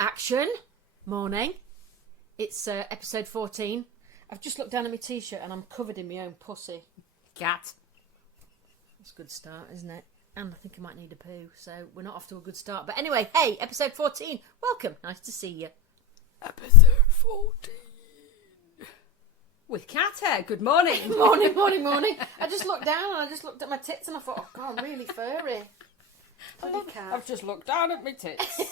Action. Morning. It's episode 14. I've just looked down at my t-shirt and I'm covered in my own pussy. Cat. That's a good start, isn't it? And I think I might need a poo, so we're not off to a good start. But anyway, hey, episode 14. Welcome. Nice to see you. Episode 14. With cat hair. Good morning. morning. I just looked down and I just looked at my tits and I thought, oh God, I'm really furry. I've just looked down at my tits.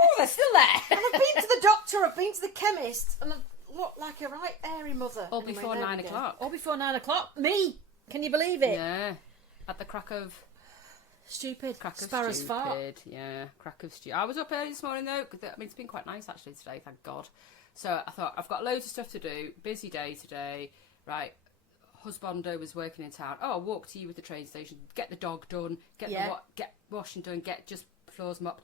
Oh, they're still there. And I've been to the doctor, I've been to the chemist, and I've looked like a right airy mother. All before 9 o'clock. All before 9 o'clock. Me! Can you believe it? Yeah. At the crack of... Stupid. Crack of Sparrow's fart. stupid. Yeah, crack of stupid. I was up early this morning though. I mean, it's been quite nice actually today, thank God. So I thought, I've got loads of stuff to do. Busy day today. Right. Husbando was working in town. Oh, I'll walk to you with the train station. Get the dog done. Get washing done. Get just floors mopped.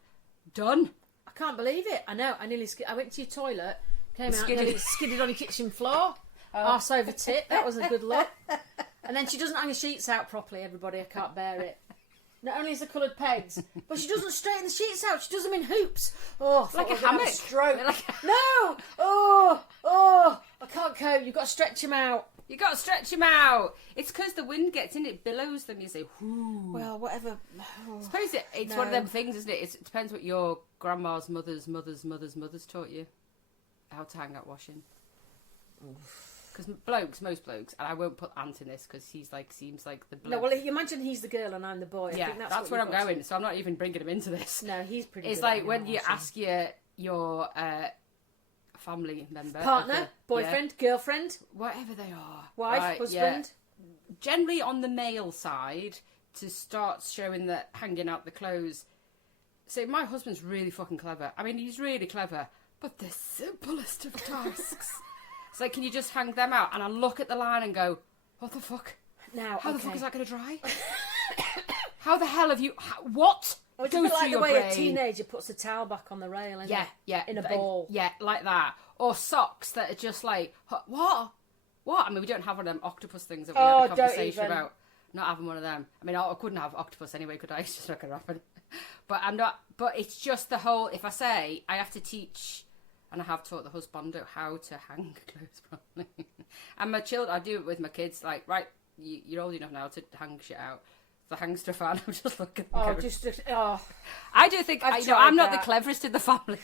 Done. I can't believe it. I know. I went to your toilet, came out, and it skidded on your kitchen floor. Arse over tit. That was a good look. And then she doesn't hang the sheets out properly, everybody. I can't bear it. Not only is the coloured pegs, but she doesn't straighten the sheets out. She does them in hoops. Oh, like a hammock. Stroke. No. Oh, I can't cope. You've got to stretch them out. You got to stretch them out. It's because the wind gets in, it billows them. You say, whoo. Well, whatever. I suppose it's one of them things, isn't it? It depends what your grandma's mother's taught you. How to hang out washing. Because most blokes, and I won't put Ant in this because he's like, seems like the bloke. No, well, you imagine he's the girl and I'm the boy. Yeah, I think that's where I'm going. So I'm not even bringing him into this. No, he's pretty. It's good like when you ask your family member, partner, boyfriend, girlfriend, whatever they are, wife, right, husband. Yeah. Generally on the male side, to start showing that hanging out the clothes. So my husband's really fucking clever. I mean, he's really clever, but the simplest of tasks. It's like, can you just hang them out? And I look at the line and go, what the fuck? Now, how the fuck is that going to dry? How the hell have you... what? Well, it's a bit like the way a teenager puts a towel back on the rail, isn't it? Yeah. In a ball. Yeah, like that. Or socks that are just like, what? I mean, we don't have one of them octopus things that we had a conversation about. Not having one of them. I mean, I couldn't have octopus anyway, could I? It's just not going to happen. But I'm not... But it's just the whole... If I say I have to teach... And I have taught the husband how to hang clothes properly. And my children, I do it with my kids. Like, right, you're old enough now to hang shit out. So hang stuff out. I'm just looking. I do think I'm not the cleverest in the family.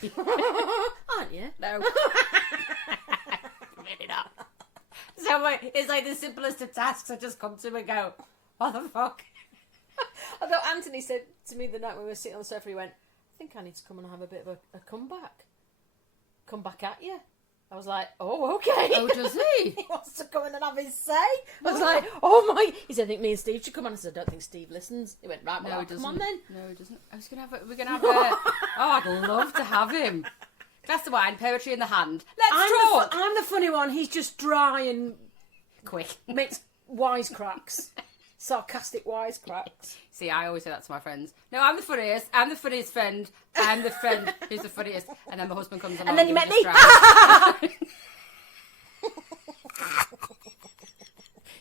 Aren't you? No, really not. So it's like the simplest of tasks. I just come to him and go, "What the fuck?" Although Anthony said to me the night when we were sitting on the sofa, he went, "I think I need to come and have a bit of a comeback." Come back at you. I was like, oh, okay. Oh, does he? He wants to come in and have his say. I was like, oh my. He said, I think me and Steve should come on. I said, I don't think Steve listens. He went, right, well, come on then. No, he doesn't. We're going to have a... Oh, I'd love to have him. Glass of wine, poetry in the hand. Let's talk. I'm the funny one. He's just dry and... quick. Makes wisecracks. Sarcastic wisecracks. See, I always say that to my friends. No, I'm the funniest. I'm the funniest friend. I'm the friend who's the funniest. And then my husband comes along. And then you met me.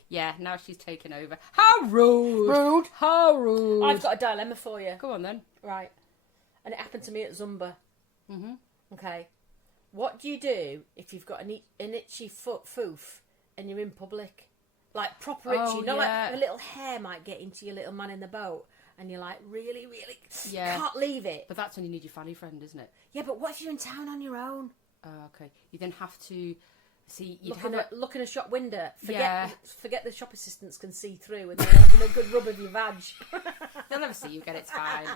Yeah, now she's taken over. How rude. How rude. I've got a dilemma for you. Go on then. Right. And it happened to me at Zumba. Mm-hmm. Okay. What do you do if you've got an itchy foof and you're in public? Like proper itchy, like a little hair might get into your little man in the boat, and you're like really can't leave it. But that's when you need your fanny friend, isn't it? Yeah, but what if you're in town on your own? Oh, okay. You then have to see. Look in a shop window. Forget the shop assistants can see through, and they're having a good rub of your vag. They'll never see you again. It's fine.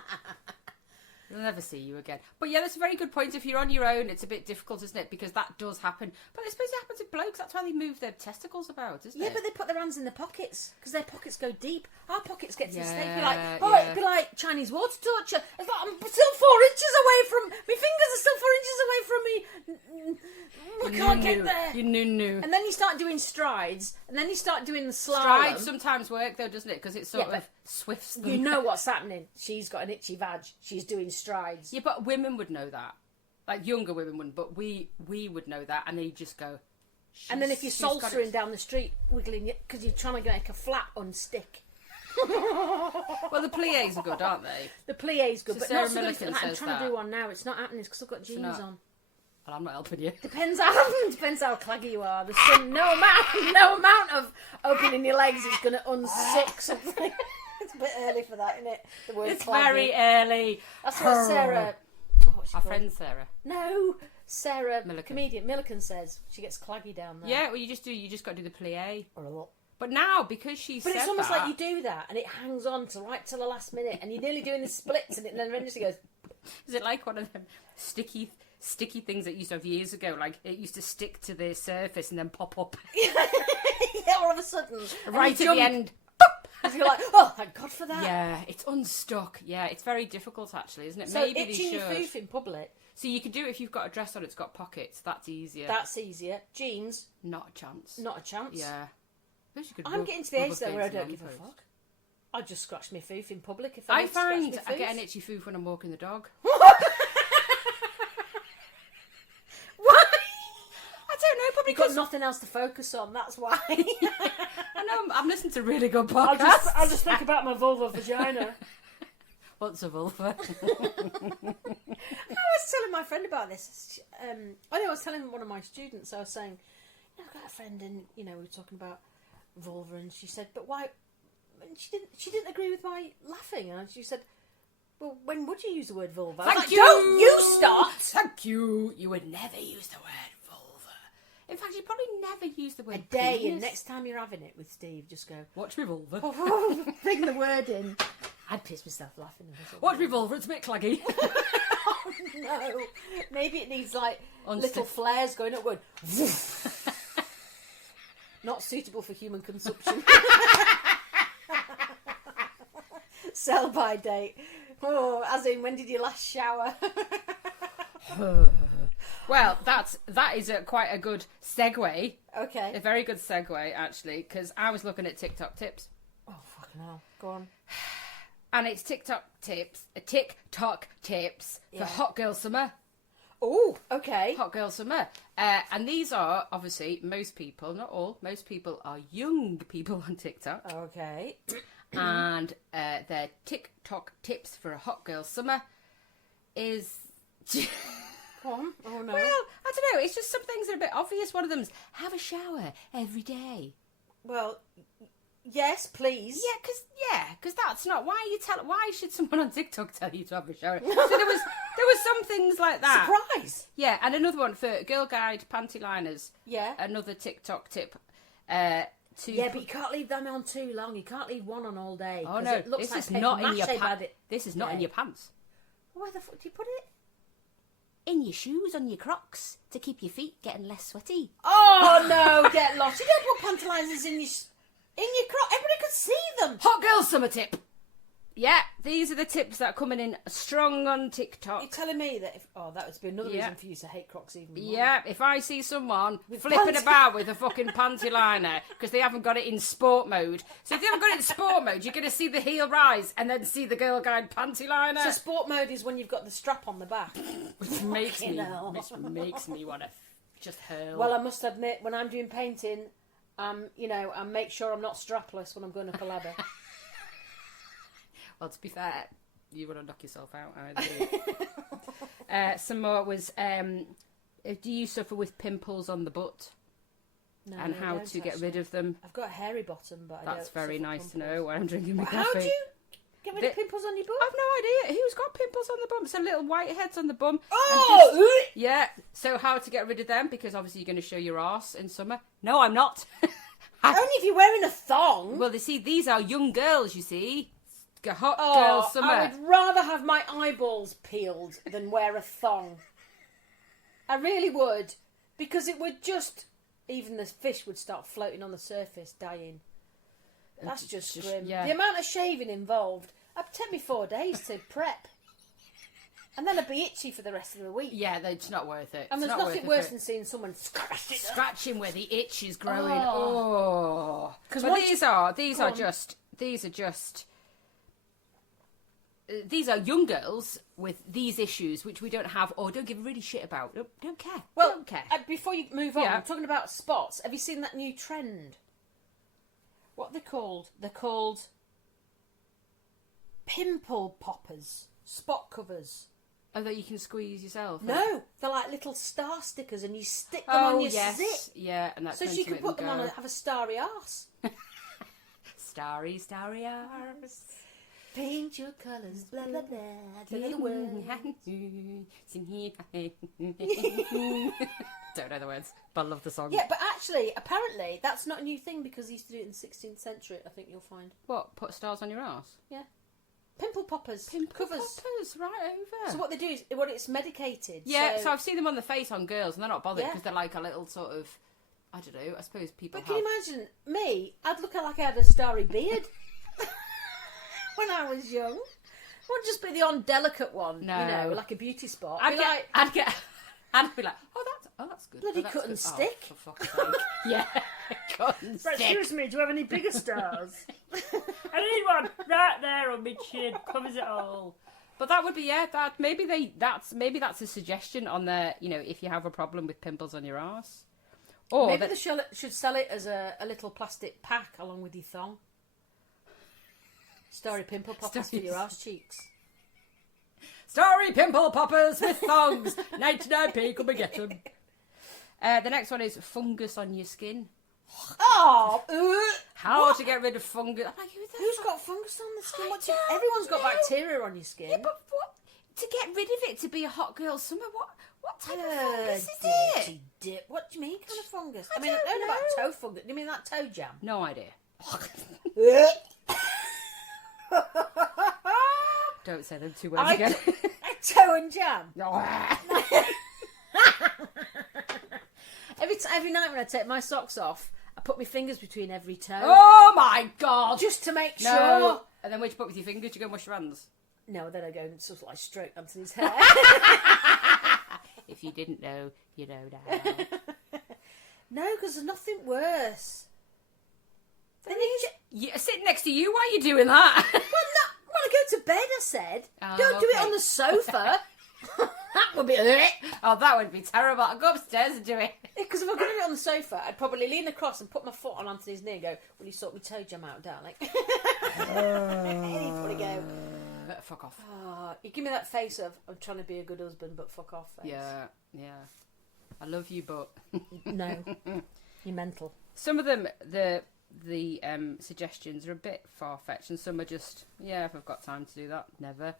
They'll never see you again. But yeah, that's a very good point. If you're on your own, it's a bit difficult, isn't it? Because that does happen. But I suppose it happens to blokes. That's why they move their testicles about, isn't it? Yeah, but they put their hands in their pockets because their pockets go deep. Our pockets get to the stage. It'd be like Chinese water torture. It's like, I'm still 4 inches away from... My fingers are still 4 inches away from me. I can't get there. You knew. And then you start doing strides. And then you start doing the slalom. Strides sometimes work though, doesn't it? Because it sort of swifts them. You know what's happening. She's got an itchy vag. She's doing strides. Yeah, but women would know that. Like younger women wouldn't, but we would know that, and they just go. And then if you're salsering down the street, wiggling, because you're trying to make a flat unstick, Well, the pliés are good, aren't they? The plié's good, So but Sarah not so good. Millican I'm says trying to that. do one now. It's not happening because I've got jeans not. on. Well, I'm not helping you. Depends how claggy you are. There's no amount of opening your legs is going to unsuck something. It's a bit early for that, isn't it? The word It's claggy. very early. That's what Sarah. Our friend Sarah. No, Sarah, Millican. comedian Millican says she gets claggy down there. Yeah, well, you just got to do the plié. Or a lot. But now, because she said But it's almost that, like you do that and it hangs on to right till the last minute and you're nearly doing the splits and it then eventually goes. Is it like one of them sticky things that used to have years ago? Like it used to stick to the surface and then pop up. Yeah, all of a sudden. Right at the end. And you're like, oh, thank God for that. Yeah, it's unstuck. Yeah, it's very difficult actually, isn't it? So Maybe itching they your should. foof in public. So you could do it if you've got a dress on, it's got pockets. That's easier. That's easier. Jeans, Not a chance. not a chance. Yeah. I'm getting to the age though where I don't give a fuck. I just scratch my foof in public if I I need to scratch find my I get foof. an itchy foof when I'm walking the dog. Why? I don't know, probably You've got because nothing else to focus on. That's why. I know I'm listening to really good podcasts. I'll just think about my vulva vagina. What's a vulva? I was telling my friend about this. I was telling one of my students. I was saying, I've got a friend, and we were talking about vulva, and she said, "But why?" And she didn't agree with my laughing, and she said, "Well, when would you use the word vulva?" I was like, you. Don't you start? Thank you. You would never use the word vulva. In fact, you'd probably never use the word A day, penis. and next time you're having it with Steve, just go, Watch me vulva. bring the word in. I'd piss myself laughing. Watch me vulva. It's a bit claggy. Oh, no. Maybe it needs like little Unstick. flares going up, going. Not suitable for human consumption. Sell by date. Oh, as in, when did you last shower? Well, that is quite a good segue. Okay. A very good segue, actually, because I was looking at TikTok tips. Oh, fucking hell. Go on. And it's TikTok tips for Yeah. Hot Girl Summer. Oh, okay. Hot Girl Summer. And these are, obviously, most people, not all, most people are young people on TikTok. Okay. And their TikTok tips for a Hot Girl Summer is... Go on. Oh, no. Well, I don't know, it's just some things that are a bit obvious. One of them's have a shower every day. Well, yes, please. Yeah, because that's not why why should someone on TikTok tell you to have a shower? So there was some things like that. Surprise. Yeah, and another one for Girl Guide panty liners. Yeah. Another TikTok tip. Yeah, but you can't leave them on too long. You can't leave one on all day. Oh no, it looks this like is paper not in your mache by pants. the- This is not in Yeah. your pants. Where the fuck do you put it? In your shoes, on your Crocs, to keep your feet getting less sweaty. Oh no, get lost. You don't put pantyliners in your crop. Everybody could see them. Hot Girl Summer tip. Yeah, these are the tips that are coming in strong on TikTok. You're telling me that that would be another Yeah. reason for you to hate Crocs even more. Yeah, if I see someone With flipping panty- about with a fucking panty liner because they haven't got it in sport mode. So if they haven't got it in sport mode, you're going to see the heel rise and then see the Girl Guide panty liner. So sport mode is when you've got the strap on the back. Which makes me hell. want to just hurl. Well, I must admit, when I'm doing painting, I make sure I'm not strapless when I'm going up a ladder. Well, to be fair, you want to knock yourself out either. Some more was, do you suffer with pimples on the butt? No, And I how don't, to get actually. rid of them? I've got a hairy bottom, but I don't. That's very suffer nice to pimples. know when I'm drinking my How coffee. do you get rid of pimples on your butt? I've no idea. Who's got pimples on the bum? So little whiteheads on the bum. Oh! Yeah. So how to get rid of them? Because obviously you're going to show your arse in summer. No, I'm not. Only if you're wearing a thong. Well, these are young girls, you see. Hot Oh, girl summer. I would rather have my eyeballs peeled than wear a thong. I really would. Because it would just... Even the fish would start floating on the surface, dying. That's just grim. yeah. The amount of shaving involved. It'd take me 4 days to prep. And then I'd be itchy for the rest of the week. Yeah, it's not worth it. And It's there's not nothing worth it worse for- than seeing someone scratch it up. scratching where the itch is growing. Oh. Oh, 'Cause but once these you- are Go on. these are young girls with these issues which we don't have or don't give a really shit about. Don't care. Well, don't care. Before you move on, Yeah. I'm talking about spots. Have you seen that new trend? What are they called? They're called pimple poppers, spot covers. Oh, that you can squeeze yourself? No, they're like little star stickers and you stick them on your zip. Yeah, and that's so you can put them on and have a starry arse. Starry, starry arse. Paint your colours, blah, blah, blah. The little words. Don't know the words, but I love the song. Yeah, but actually, apparently, that's not a new thing because they used to do it in the 16th century, I think you'll find. What, put stars on your arse? Yeah. Pimple poppers. Pimple covers. poppers, right over. So what they do is, it's medicated. Yeah, so I've seen them on the face on girls and they're not bothered Yeah. because they're like a little sort of, I don't know, I suppose people But can you imagine me? I'd look like I had a starry beard when I was young. It wouldn't just be the undelicate one, No. you know, like a beauty spot. I'd be like, oh, that's good. Bloody that's cut and good. stick. Oh, for fuck's sake. Yeah, cut and stick. Excuse me, do you have any bigger stars? I need one right there on my chin, covers it all. But that would be maybe that's a suggestion on their, you know, if you have a problem with pimples on your arse. Or Maybe they should sell it as a little plastic pack along with your thong. Starry pimple poppers for your arse cheeks. Starry pimple poppers with thongs. 99p, come and get them. The next one is fungus on your skin. Oh, How to get rid of fungus? I'm like, who's got fungus on the skin? I don't Everyone's got know. bacteria on your skin. Yeah, but what? To get rid of it, to be a hot girl summer, what type of fungus is dirty it? Dip. What do you mean, kind of fungus? I I mean, don't I know about know. toe fungus. Do you mean that toe jam? No idea. Don't say them two words again. Toe and jam. Every night when I take my socks off, I put my fingers between every toe. Oh my god! Just to make No. sure. And then what you put with your fingers? You go and wash your hands. No, then I go and sort of like stroke Anthony's hair. If you didn't know, you know now. No, because there's nothing worse. Yeah, sitting next to you, why are you doing that? Well, no, when I go to bed, I said, Oh, don't do it okay. on the sofa. That would be it. Oh, that would be terrible. I'll go upstairs and do it. Because if I could do it on the sofa, I'd probably lean across and put my foot on Anthony's knee and go, will you sort my toe jam out, darling? And he'd probably go, Fuck off. oh, you give me that face of, I'm trying to be a good husband, but fuck off face. Yeah. I love you, but No. You're mental. some of them, the suggestions are a bit far-fetched, and some are just, yeah, if I've got time to do that, never.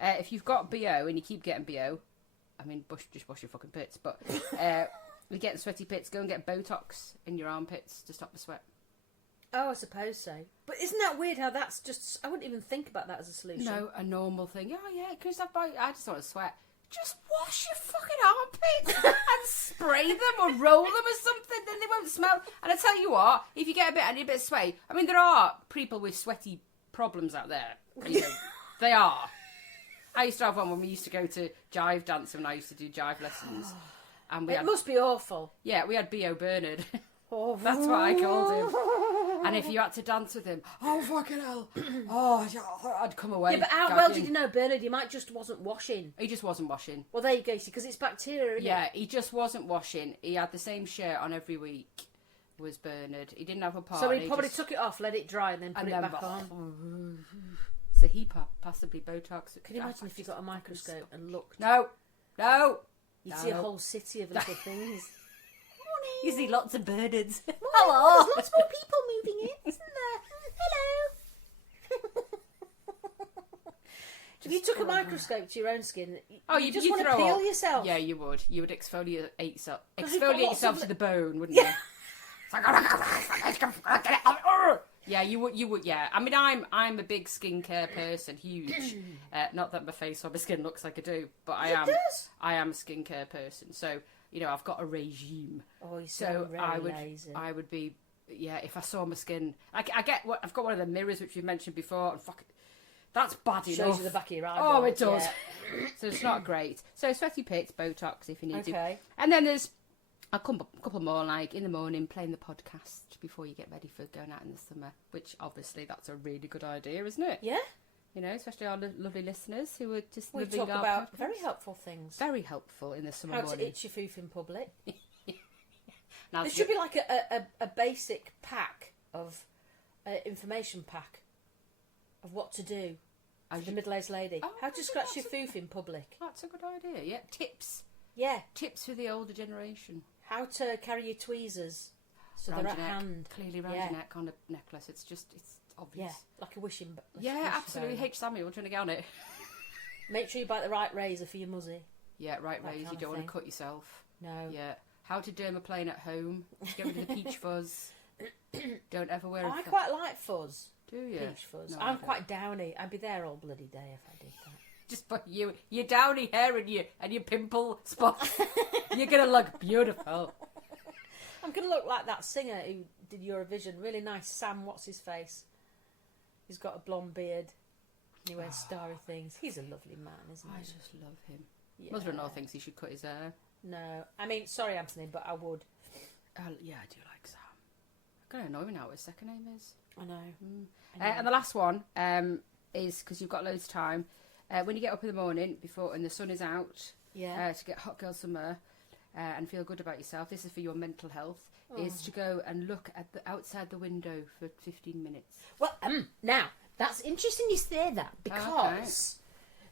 If you've got BO and you keep getting BO, I mean, just wash your fucking pits, but you're getting sweaty pits, go and get Botox in your armpits to stop the sweat. Oh, I suppose so. But isn't that weird how that's just... I wouldn't even think about that as a solution. No, a normal thing. Oh, yeah, can you stop by? I just want to sweat. Just wash your fucking armpits and spray them or roll them or something, then they won't smell. And I tell you what, if you get a bit sweaty, I mean, there are people with sweaty problems out there. You know, they are. I used to have one when we used to go to jive dancing when I used to do jive lessons. And we It must be awful. Yeah, we had B.O. Bernard. Oh. That's what I called him. And if you had to dance with him, oh, fucking hell. Oh, I'd come away. Yeah, but how well did you know Bernard? He might just wasn't washing. He just wasn't washing. Well, there you go, see, because it's bacteria, isn't Yeah, it? he just wasn't washing. He had the same shirt on every week, was Bernard. He didn't have a party. So he probably took it off, let it dry, and then put it then back on. So he possibly Botox. Can you imagine if you got a microscope and looked? No. You'd see a whole city of little things. You see lots of Bernards. Hello. There's lots more people moving in, isn't there? Hello. If you took a microscope to your own skin, you just want to throw peel up. yourself. Yeah, you would. You would exfoliate yourself. you've got Exfoliate lots yourself of to the bone, wouldn't Yeah. you? Yeah, you would. Yeah, I mean, I'm a big skincare person, huge. Not that my face or my skin looks like I do, but I am. does. I am a skincare person, so you know I've got a regime. Oh, you're So very lazy. I would be. Yeah, if I saw my skin, I get what I've got one of the mirrors which we've mentioned before, and fuck, that's bad enough. Shows you the back of your eyeball. Oh, it does. Yeah. So it's not great. So sweaty pits, Botox if you need to. Okay. And then there's a couple more, like in the morning, playing the podcast before you get ready for going out in the summer, which obviously that's a really good idea, isn't it? Yeah. You know, especially our lovely listeners who are just We living talk our about podcast. very helpful things. Very helpful in the summer How morning. to itch your foof in public. Now, There should be like a basic pack of information pack of what to do For the middle-aged lady. Oh, How to scratch your foof in public. That's a good idea. Yeah, tips. Yeah. Tips for the older generation. How to carry your tweezers so Round they're at your neck, hand. clearly round your neck on a necklace. It's obvious. Yeah, like a wishing. Yeah, absolutely. H. Samuel, trying to get on it. Make sure you buy the right razor for your muzzy. Yeah, right That razor. kind You of don't want thing. to cut yourself. No. Yeah. How to dermaplane at home. Get rid of the peach fuzz. Don't ever wear I quite like fuzz. Do you? Peach fuzz. No, I I'm don't. quite downy. I'd be there all bloody day if I did that. Just put your downy hair and your pimple spots. You're gonna look beautiful. I'm going to look like that singer who did Eurovision. Really nice Sam, what's his face? He's got a blonde beard. He wears starry things. He's a lovely man, isn't I he? just love him. Yeah. Mother-in-law thinks he should cut his hair. No. I mean, sorry, Anthony, but I would. Yeah, I do like Sam. I'm gonna annoy me now what his second name is. I know. And the last one is, because you've got loads of time, when you get up in the morning before and the sun is out, to get hot girl summer and feel good about yourself, this is for your mental health, is to go and look at the outside the window for 15 minutes. Well, now, that's interesting you say that, because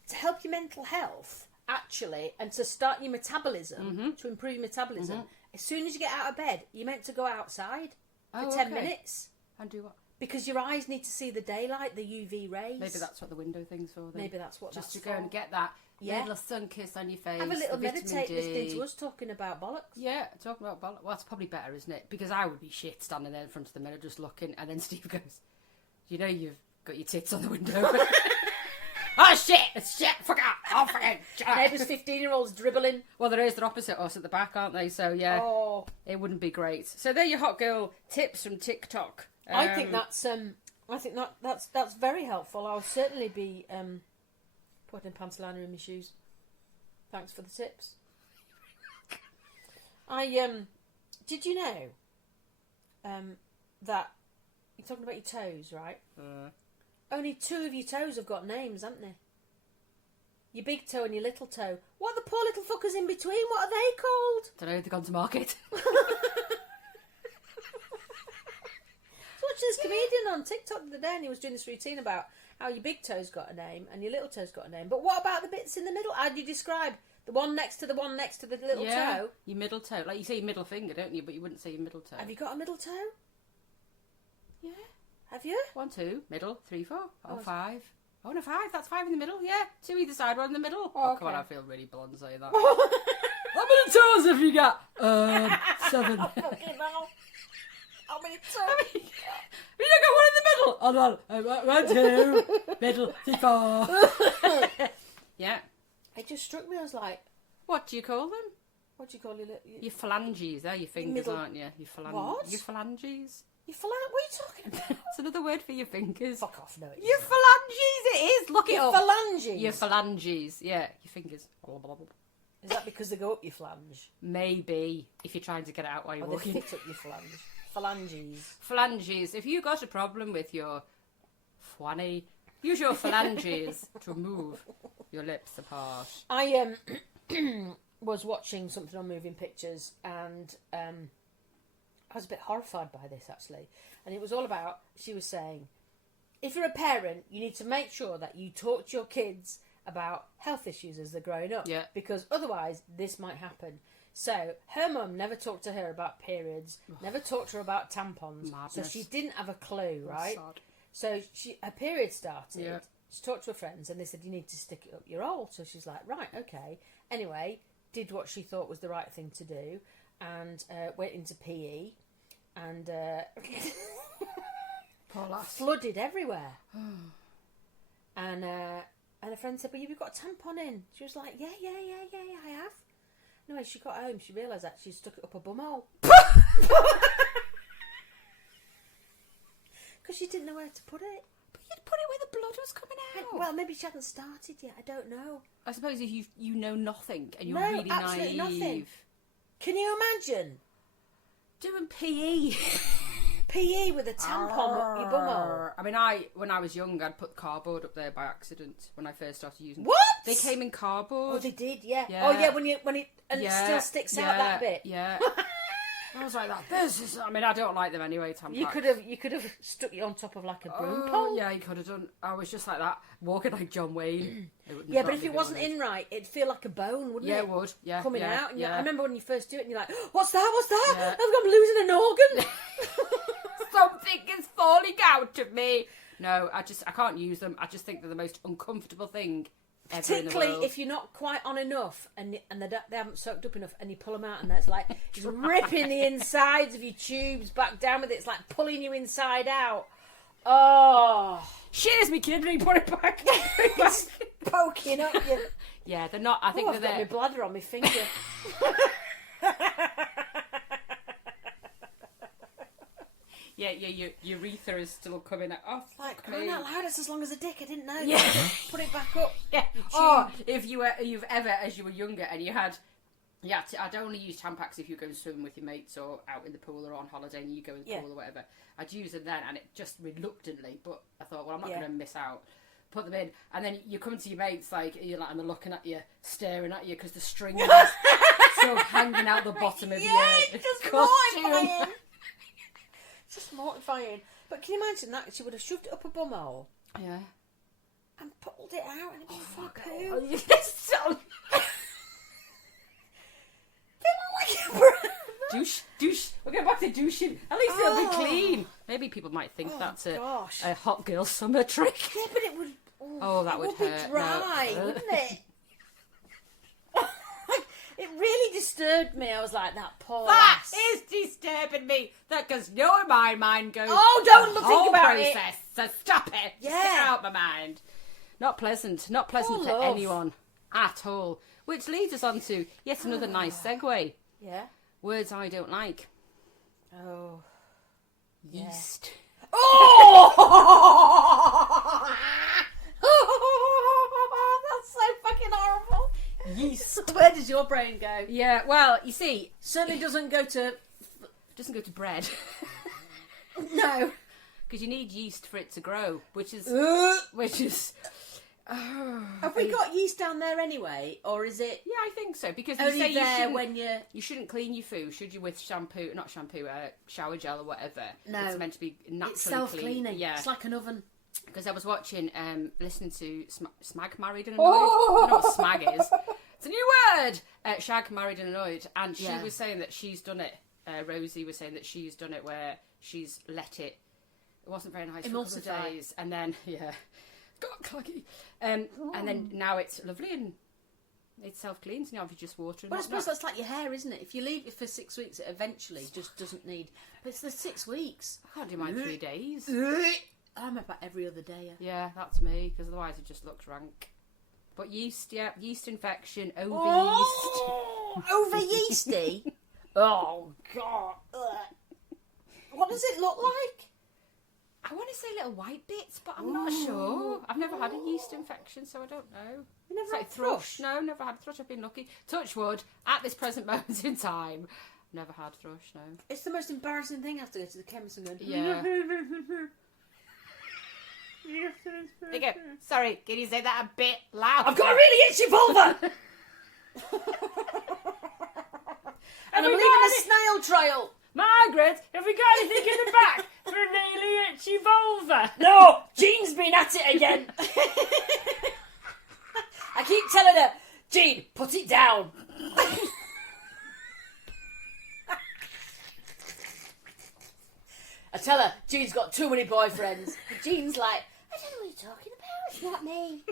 to help your mental health, actually, and to start your metabolism, to improve your metabolism, as soon as you get out of bed, you're meant to go outside for 10 minutes. And do what? Because your eyes need to see the daylight, the UV rays. Maybe that's what the window thing's for then. Maybe that's what Just that's to go for. and get that little sun kiss on your face. Have a little the vitamin meditate D. listening to us talking about bollocks. Yeah, talking about bollocks. Well, that's probably better, isn't it? Because I would be shit standing there in front of the mirror just looking, and then Steve goes, you know you've got your tits on the window. Oh shit, fuck out, oh fucking shit. Neighbours 15-year-olds dribbling. Well, there is the opposite us at the back, aren't they? So yeah, it wouldn't be great. So they're your hot girl tips from TikTok. I think that's that's very helpful. I'll certainly be putting pantalona in my shoes. Thanks for the tips. Did you know that you're talking about your toes, right? Only 2 of your toes have got names, haven't they? Your big toe and your little toe. What are the poor little fuckers in between? What are they called? Don't know, they've gone to market. Watching this comedian on TikTok the other day, and he was doing this routine about how your big toe's got a name and your little toe's got a name. But what about the bits in the middle? How do you describe the one next to the one next to the little toe? Your middle toe. Like you say your middle finger, don't you? But you wouldn't say your middle toe. Have you got a middle toe? Yeah. Have you? 1, 2, middle, 3, 4. Oh, 5. Oh, no, 5. That's 5 in the middle. Yeah. 2 either side, 1 in the middle. Oh, come on, I feel really blunt saying that. How many toes have you got? 7. Fucking hell. How many toes? You don't got 1 in the middle. Oh, 1, 2, middle, 3, 4. Yeah. It just struck me. I was like, what do you call them? what do you call your Your phalanges. They're your fingers, middle... aren't you? What? Your phalanges. Your what are you talking about? It's another word for your fingers. Fuck off, no it Your isn't. phalanges, it is. Look it Your up. phalanges. Your phalanges. Yeah, your fingers. Is that because they go up your flange? Maybe, if you're trying to get it out while you're Or they walking. fit up your flange? Phalanges. Phalanges. If you got a problem with your fwanny, use your phalanges to move your lips apart. I was watching something on Moving Pictures, and I was a bit horrified by this, actually. And it was all about, she was saying, if you're a parent, you need to make sure that you talk to your kids about health issues as they're growing up. Yeah. Because otherwise, this might happen. So, her mum never talked to her about periods, never talked to her about tampons. Madness. So she didn't have a clue, right? Sad. So her period started. Yeah. She talked to her friends, and they said, you need to stick it up your hole. So she's like, right, okay. Anyway, did what she thought was the right thing to do, and went into PE, and Poor lass. flooded everywhere. And her friend said, well, you've got a tampon in. She was like, yeah, I have. No, when she got home, she realised that she stuck it up her bumhole. Because she didn't know where to put it. But you'd put it where the blood was coming out. Well, maybe she hadn't started yet. I don't know. I suppose if you know nothing and you're No, really absolutely naive. nothing. Can you imagine? Doing PE. PE with a tampon up your bumhole. I mean, when I was young, I'd put cardboard up there by accident when I first started using them. What? They came in cardboard. Oh, they did, yeah. Yeah. Oh, yeah, when it still sticks out that bit. Yeah. I was like, this is... I mean, I don't like them anyway, tampons. You could have stuck it on top of like a broom pole. Yeah, you could have done. I was just like that, walking like John Wayne. Yeah, but if it wasn't in right, it'd feel like a bone, wouldn't it? Yeah, it would. Yeah, coming out. And yeah. I remember when you first do it, and you're like, "What's that? What's that? Yeah. I'm losing an organ. Something is falling out of me." No, I can't use them. I just think they're the most uncomfortable thing ever in the world. Particularly if you're not quite on enough, and they haven't soaked up enough, and you pull them out, and that's like it's ripping the insides of your tubes back down with it. It's like pulling you inside out. Oh, cheers, me kid, and put it back. It's poking up you. Yeah, they're not. I think I've got my bladder on my finger. Yeah, your urethra is still coming out. Oh, like crying out loud, it's as long as a dick. I didn't know. Yeah. Put it back up. Yeah. Or if you've ever, as you were younger, and you had. Yeah, I'd only use Tampax if you go swimming with your mates or out in the pool or on holiday and you go in the pool or whatever. I'd use them then, and it just reluctantly, but I thought, well, I'm not going to miss out. Put them in, and then you come to your mates, like, and they're looking at you, staring at you, because the string is sort of hanging out the bottom of your just costume. mortifying. Just mortifying. But can you imagine that? She would have shoved it up a bumhole. Yeah. And pulled it out, and it'd be fuck who? Oh, so... douche. We're going back to douching. At least it'll be clean. Maybe people might think that's a hot girl summer trick. Yeah, but it would. That would be dry, wouldn't it? It really disturbed me. I was like, that poor. That is disturbing me. That because my mind goes. Oh, don't think about process, it. So stop it. Yeah. Just get out my mind. Not pleasant. Not pleasant for anyone at all. Which leads us on to yet another nice segue. Yeah. Words I don't like. Oh. Yeast. Yeah. Oh! That's so fucking horrible. Yeast. Where does your brain go? Yeah, well, you see... Certainly doesn't go to bread. No. Because you need yeast for it to grow, which is... Have we got yeast down there anyway, or is it? Yeah, I think so. Because only you say you shouldn't clean your food, should you? With shower gel or whatever. No, it's meant to be naturally it's self-cleaning. Clean. Yeah, it's like an oven. Because I was watching, listening to Smag Married and Annoyed. I don't know what Smag is. It's a new word. Shag Married and Annoyed, and she was saying that she's done it. Rosie was saying that she's done it where she's let it. It wasn't very nice for a couple of days, and then got cloggy. And then now it's lovely and it self-cleans now if you just water and I suppose that's like your hair, isn't it? If you leave it for 6 weeks, it eventually just doesn't need... But it's the 6 weeks. I can't do mine 3 days. I'm about every other day. Yeah, that's me, because otherwise it just looks rank. But yeast, yeast infection, over yeast. Over yeasty? Oh, God. What does it look like? I want to say little white bits, but I'm not sure. I've never had a yeast infection, so I don't know. You never had thrush? No, never had thrush. I've been lucky. Touch wood, at this present moment in time. Never had thrush, no. It's the most embarrassing thing. I have to go to the chemist and go... Yeah. There you go. Sorry, can you say that a bit loud? I've got a really itchy vulva! And I'm leaving a snail trail. Margaret, have we got anything in the back for a really itchy vulva? No, Jean's been at it again. I keep telling her, Jean, put it down. I tell her, Jean's got too many boyfriends. Jean's like, I don't know what you're talking about, it's not me.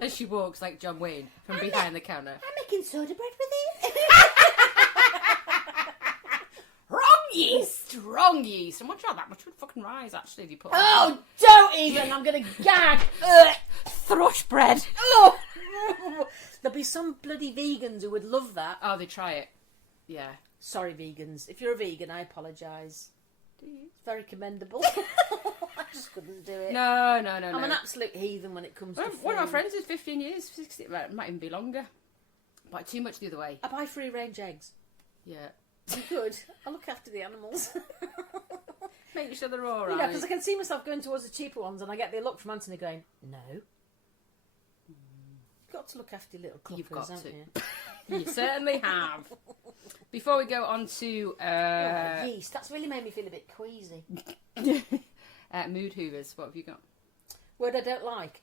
As she walks like John Wayne from behind the counter. I'm making soda bread with it. Wrong yeast. I'm not sure that much would fucking rise, actually, if you put Oh, don't even. I'm going to gag. Thrush bread. Oh. There'll be some bloody vegans who would love that. Oh, they try it. Yeah. Sorry, vegans. If you're a vegan, I apologise. Do you? It's very commendable. I just couldn't do it. No. I'm an absolute heathen when it comes to food. One of my friends is 15 years, 60, it might even be longer. But too much the other way. I buy free-range eggs. Yeah. You could. I look after the animals. Make sure they're all right. You know, because I can see myself going towards the cheaper ones and I get the look from Anthony going, no. You've got to look after your little cluckers, You've got haven't to. you? You certainly have. Before we go on to yeast, that's really made me feel a bit queasy. mood hoovers, what have you got? Word I don't like.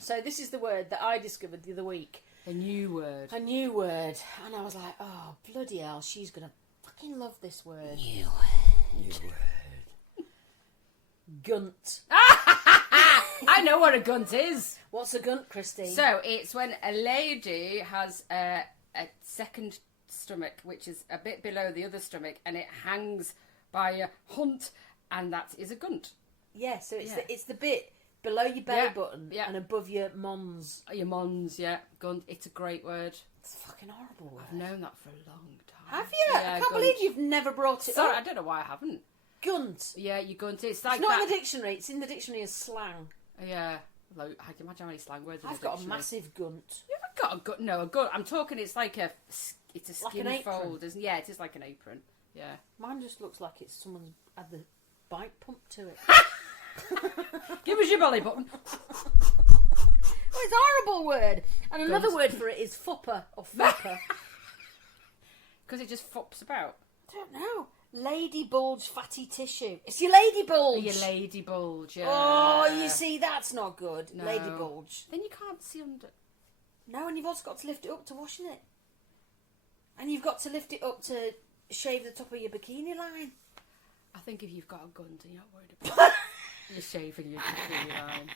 So this is the word that I discovered the other week. A new word. A new word. And I was like, oh, bloody hell, she's going to fucking love this word. New word. Gunt. I know what a gunt is. What's a gunt, Christine? So it's when a lady has a second stomach, which is a bit below the other stomach, and it hangs by a hunt, and that is a gunt. Yeah, so it's the bit below your belly button and above your mons. Your mons, yeah. Gunt. It's a great word. It's a fucking horrible word. I've known that for a long time. Have you? Yeah, I can't gunt. believe you've never brought it Sorry, up. I don't know why I haven't. Gunt. Yeah, you gunt. It's like It's not that. in the dictionary. It's in the dictionary as slang. Yeah. Like, I can imagine how many slang words in I've the got a dictionary. massive gunt. You haven't got a gunt. No, a gunt. I'm talking. It's like a skin Like an apron. fold, isn't? Yeah, it is like an apron. Yeah. Mine just looks like it's someone's had the bike pumped to it. Give us your belly button. Oh, it's a horrible word. And another word for it is fupper or flipper. Because it just fops about. I don't know. Lady bulge fatty tissue. It's your lady bulge. Your lady bulge, yeah. Oh, you see, that's not good. No. Lady bulge. Then you can't see under. No, and you've also got to lift it up to washing it. And you've got to lift it up to shave the top of your bikini line. I think if you've got a gun, then you're not worried about you're shaving your bikini line.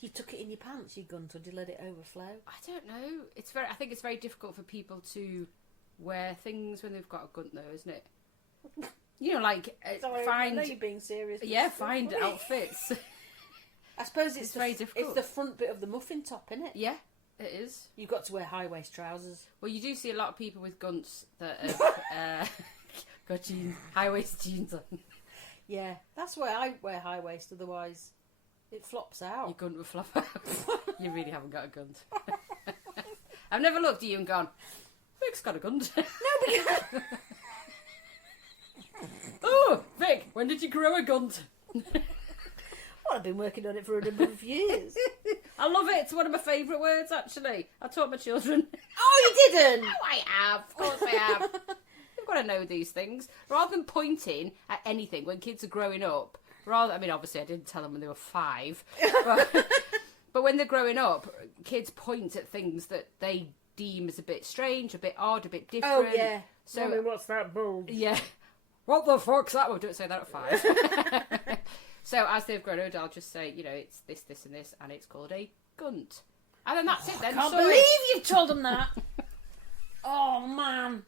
You tuck it in your pants, you gunt, or do you let it overflow? I don't know. I think it's very difficult for people to wear things when they've got a gun, though, isn't it? You know, like Sorry, I know you're being serious. but Yeah, it's so find funny. outfits. I suppose it's very difficult. It's the front bit of the muffin top, isn't it? Yeah, it is. You've got to wear high waist trousers. Well, you do see a lot of people with gunts that have got jeans, high waist jeans on. Yeah, that's why I wear high waist. Otherwise, it flops out. Your gunt will flop out. You really haven't got a gunt. I've never looked at you and gone, Vic's got a gunt. No, because Oh, Vic, when did you grow a gunt? well, I've been working on it for a number of years. I love it. It's one of my favourite words, actually. I taught my children. Oh, you didn't? Oh, I have. Of course I have. You've got to know these things. Rather than pointing at anything when kids are growing up, obviously I didn't tell them when they were 5, but when they're growing up, kids point at things that they deem as a bit strange, a bit odd, a bit different. Oh, yeah. So, Mommy, what's that bulge? yeah. What the fuck's that? Well, don't say that at 5. So as they've grown older, I'll just say, it's this, this and this, and it's called a gunt. And then that's it then. I can't Sorry. believe you've told them that. Oh, man.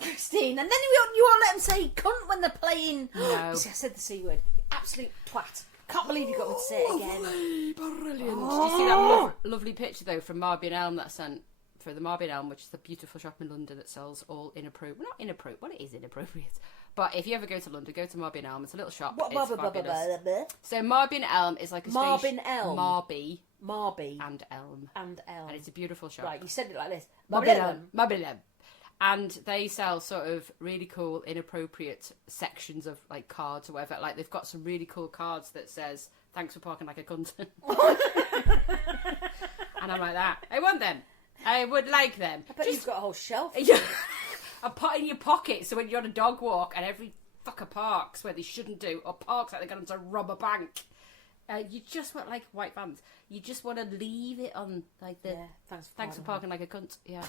Christine, and then you won't let them say cunt when they're playing. No. You see, I said the C word. Absolute twat. Can't believe you got me to say it again. Brilliant. Did you see that lovely picture, though, from Marby and Elm that I sent? For the Marby and Elm, which is the beautiful shop in London that sells all inappropriate... Well, not inappropriate. Well, it is inappropriate. But if you ever go to London, go to Marby and Elm. It's a little shop. It's fabulous. So Marby and Elm is like a Marby station... and Elm? Marby and Elm. And Elm. And it's a beautiful shop. Right, you said it like this. Marby and Elm. Marby and Elm. And they sell sort of really cool, inappropriate sections of like cards or whatever. Like they've got some really cool cards that says, "Thanks for parking like a cunt." And I'm like that. I want them. I would like them. I bet you've got a whole shelf. A pot in your pocket, so when you're on a dog walk and every fucker parks where they shouldn't do, or parks like they're going to rob a bank, you just want, like white vans, you just want to leave it on like the thanks for parking like a cunt. Yeah.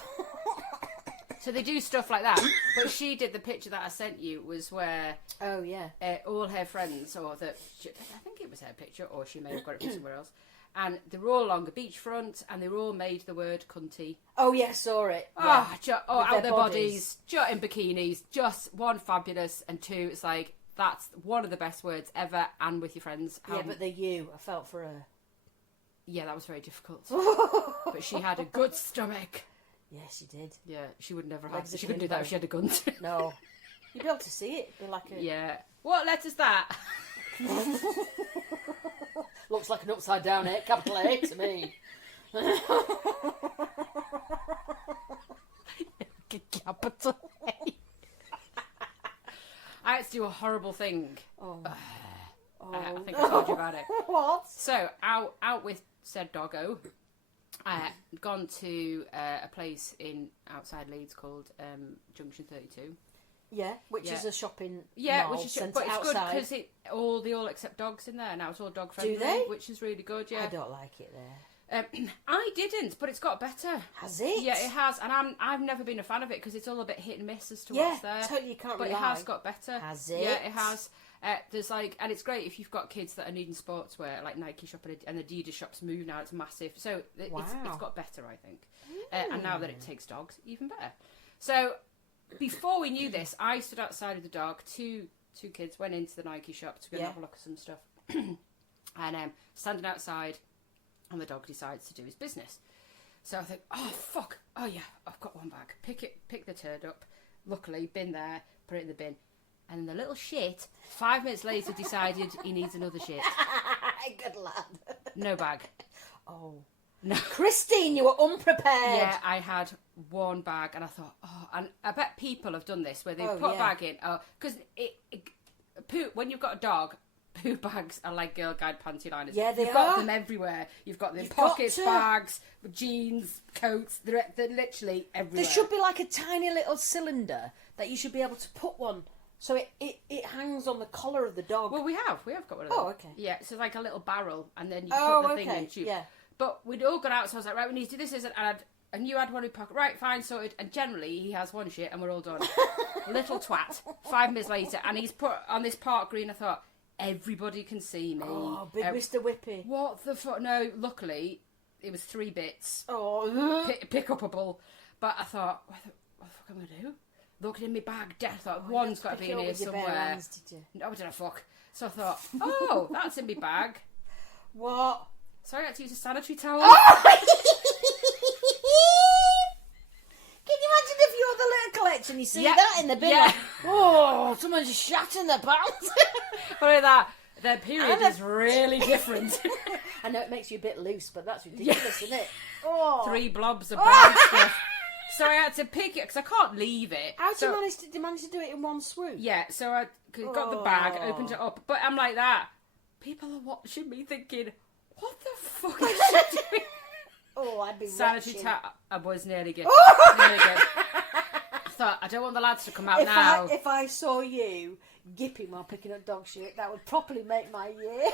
So they do stuff like that. But she did the picture that I sent you was where all her friends, I think it was her picture, or she may have got it from somewhere else, and they were all along the beachfront and they were all made the word cunty. Oh yeah, saw it. Out their bodies, just in bikinis, just one fabulous, and two, it's like, that's one of the best words ever, and with your friends. Yeah, but they're you. I felt for her. Yeah, that was very difficult. But she had a good stomach. Yes, she did. Yeah, she would never have. Legs She couldn't do that if she had a gun. No. You'd be able to see it. It'd be like a... Yeah. What letter's that? Looks like an upside down A, capital A to me. Capital A. I had to do a horrible thing. I think I told you about it. What? So, out with said doggo. gone to a place outside Leeds called Junction 32. Yeah, which is a shopping mall, which is but it's outside. good because they all accept dogs in there now. It's all dog friendly. Do they? Which is really good. Yeah, I don't like it there. I didn't, but it's got better. Has it? Yeah, it has, and I've never been a fan of it because it's all a bit hit and miss as to what's there. Totally can't but rely. It has got better. Has it? Yeah, it has. There's and it's great if you've got kids that are needing sportswear, like Nike shop and Adidas shops move now. It's massive, so it's got better, I think. And now that it takes dogs, even better. So before we knew this, I stood outside of the dog. Two kids went into the Nike shop to go and have a look at some stuff, and standing outside, and the dog decides to do his business. So I think, oh fuck, oh yeah, I've got one bag. Pick the turd up. Luckily, bin there, put it in the bin. And the little shit, 5 minutes later, decided he needs another shit. Good lad. No bag. Oh. No. Christine, you were unprepared. Yeah, I had one bag, and I thought, and I bet people have done this, where they put a bag in, because poo, when you've got a dog, poo bags are like Girl Guide panty liners. Yeah, they You've got are. them everywhere. You've got them in pockets, bags, jeans, coats, they're literally everywhere. There should be like a tiny little cylinder that you should be able to put one. So it hangs on the collar of the dog. Well, we have got one of them. Oh, okay. Yeah, so like a little barrel, and then you put the thing in. Yeah. But we'd all gone out, so I was like, right, we need to do this, and you had one in your pocket. Right, fine, sorted. And generally, he has one shit, and we're all done. Little twat. 5 minutes later, and he's put on this park green. I thought, everybody can see me. Oh, big Mr. Whippy. What the fuck? No, luckily, it was 3 bits. Oh. Pick-upable. But I thought, what the fuck am I going to do? Looking in my bag, I thought, one's got to be in here somewhere. Hands, did you? No, I didn't fuck. So I thought, oh, that's in my bag. What? Sorry, I had to use a sanitary towel. Oh! Can you imagine if you're the litter collection, you see that in the bin? Like, oh, someone just shat in their pants. But that, their period is really different. I know it makes you a bit loose, but that's ridiculous, isn't it? Oh. 3 blobs of brown stuff. So I had to pick it, because I can't leave it. How did you manage to do it in one swoop? Yeah, so I got the bag, opened it up, but I'm like that. People are watching me thinking, what the fuck is she doing? Oh, I'd be sanitary towel. I was nearly good. Oh! Nearly good. I thought, I don't want the lads to come out now. If I saw you gipping while picking up dog shit, that would properly make my year.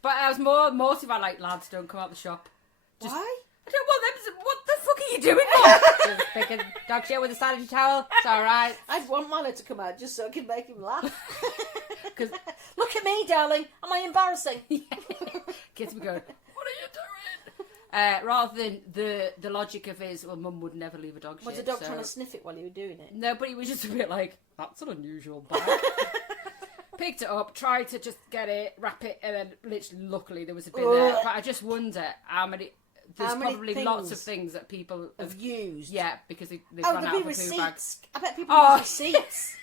But I was more mortified, like, lads, don't come out the shop. Why? I don't want them to... What the fuck are you doing, Mum? Just picking dog shit with a sanitary towel. It's all right. I'd want Milo to come out just so I could make him laugh. Look at me, darling. Am I embarrassing? Kids would go, what are you doing? Rather than the logic of his, well, Mum would never leave a dog shit. Was the dog trying to sniff it while you were doing it? No, but he was just a bit like, that's an unusual bag. Picked it up, tried to just get it, wrap it, and then literally, luckily, there was a bin there. But I just wonder how many... There's probably lots of things that people have used. Yeah, because they've run out of the poo bags. I bet people use receipts.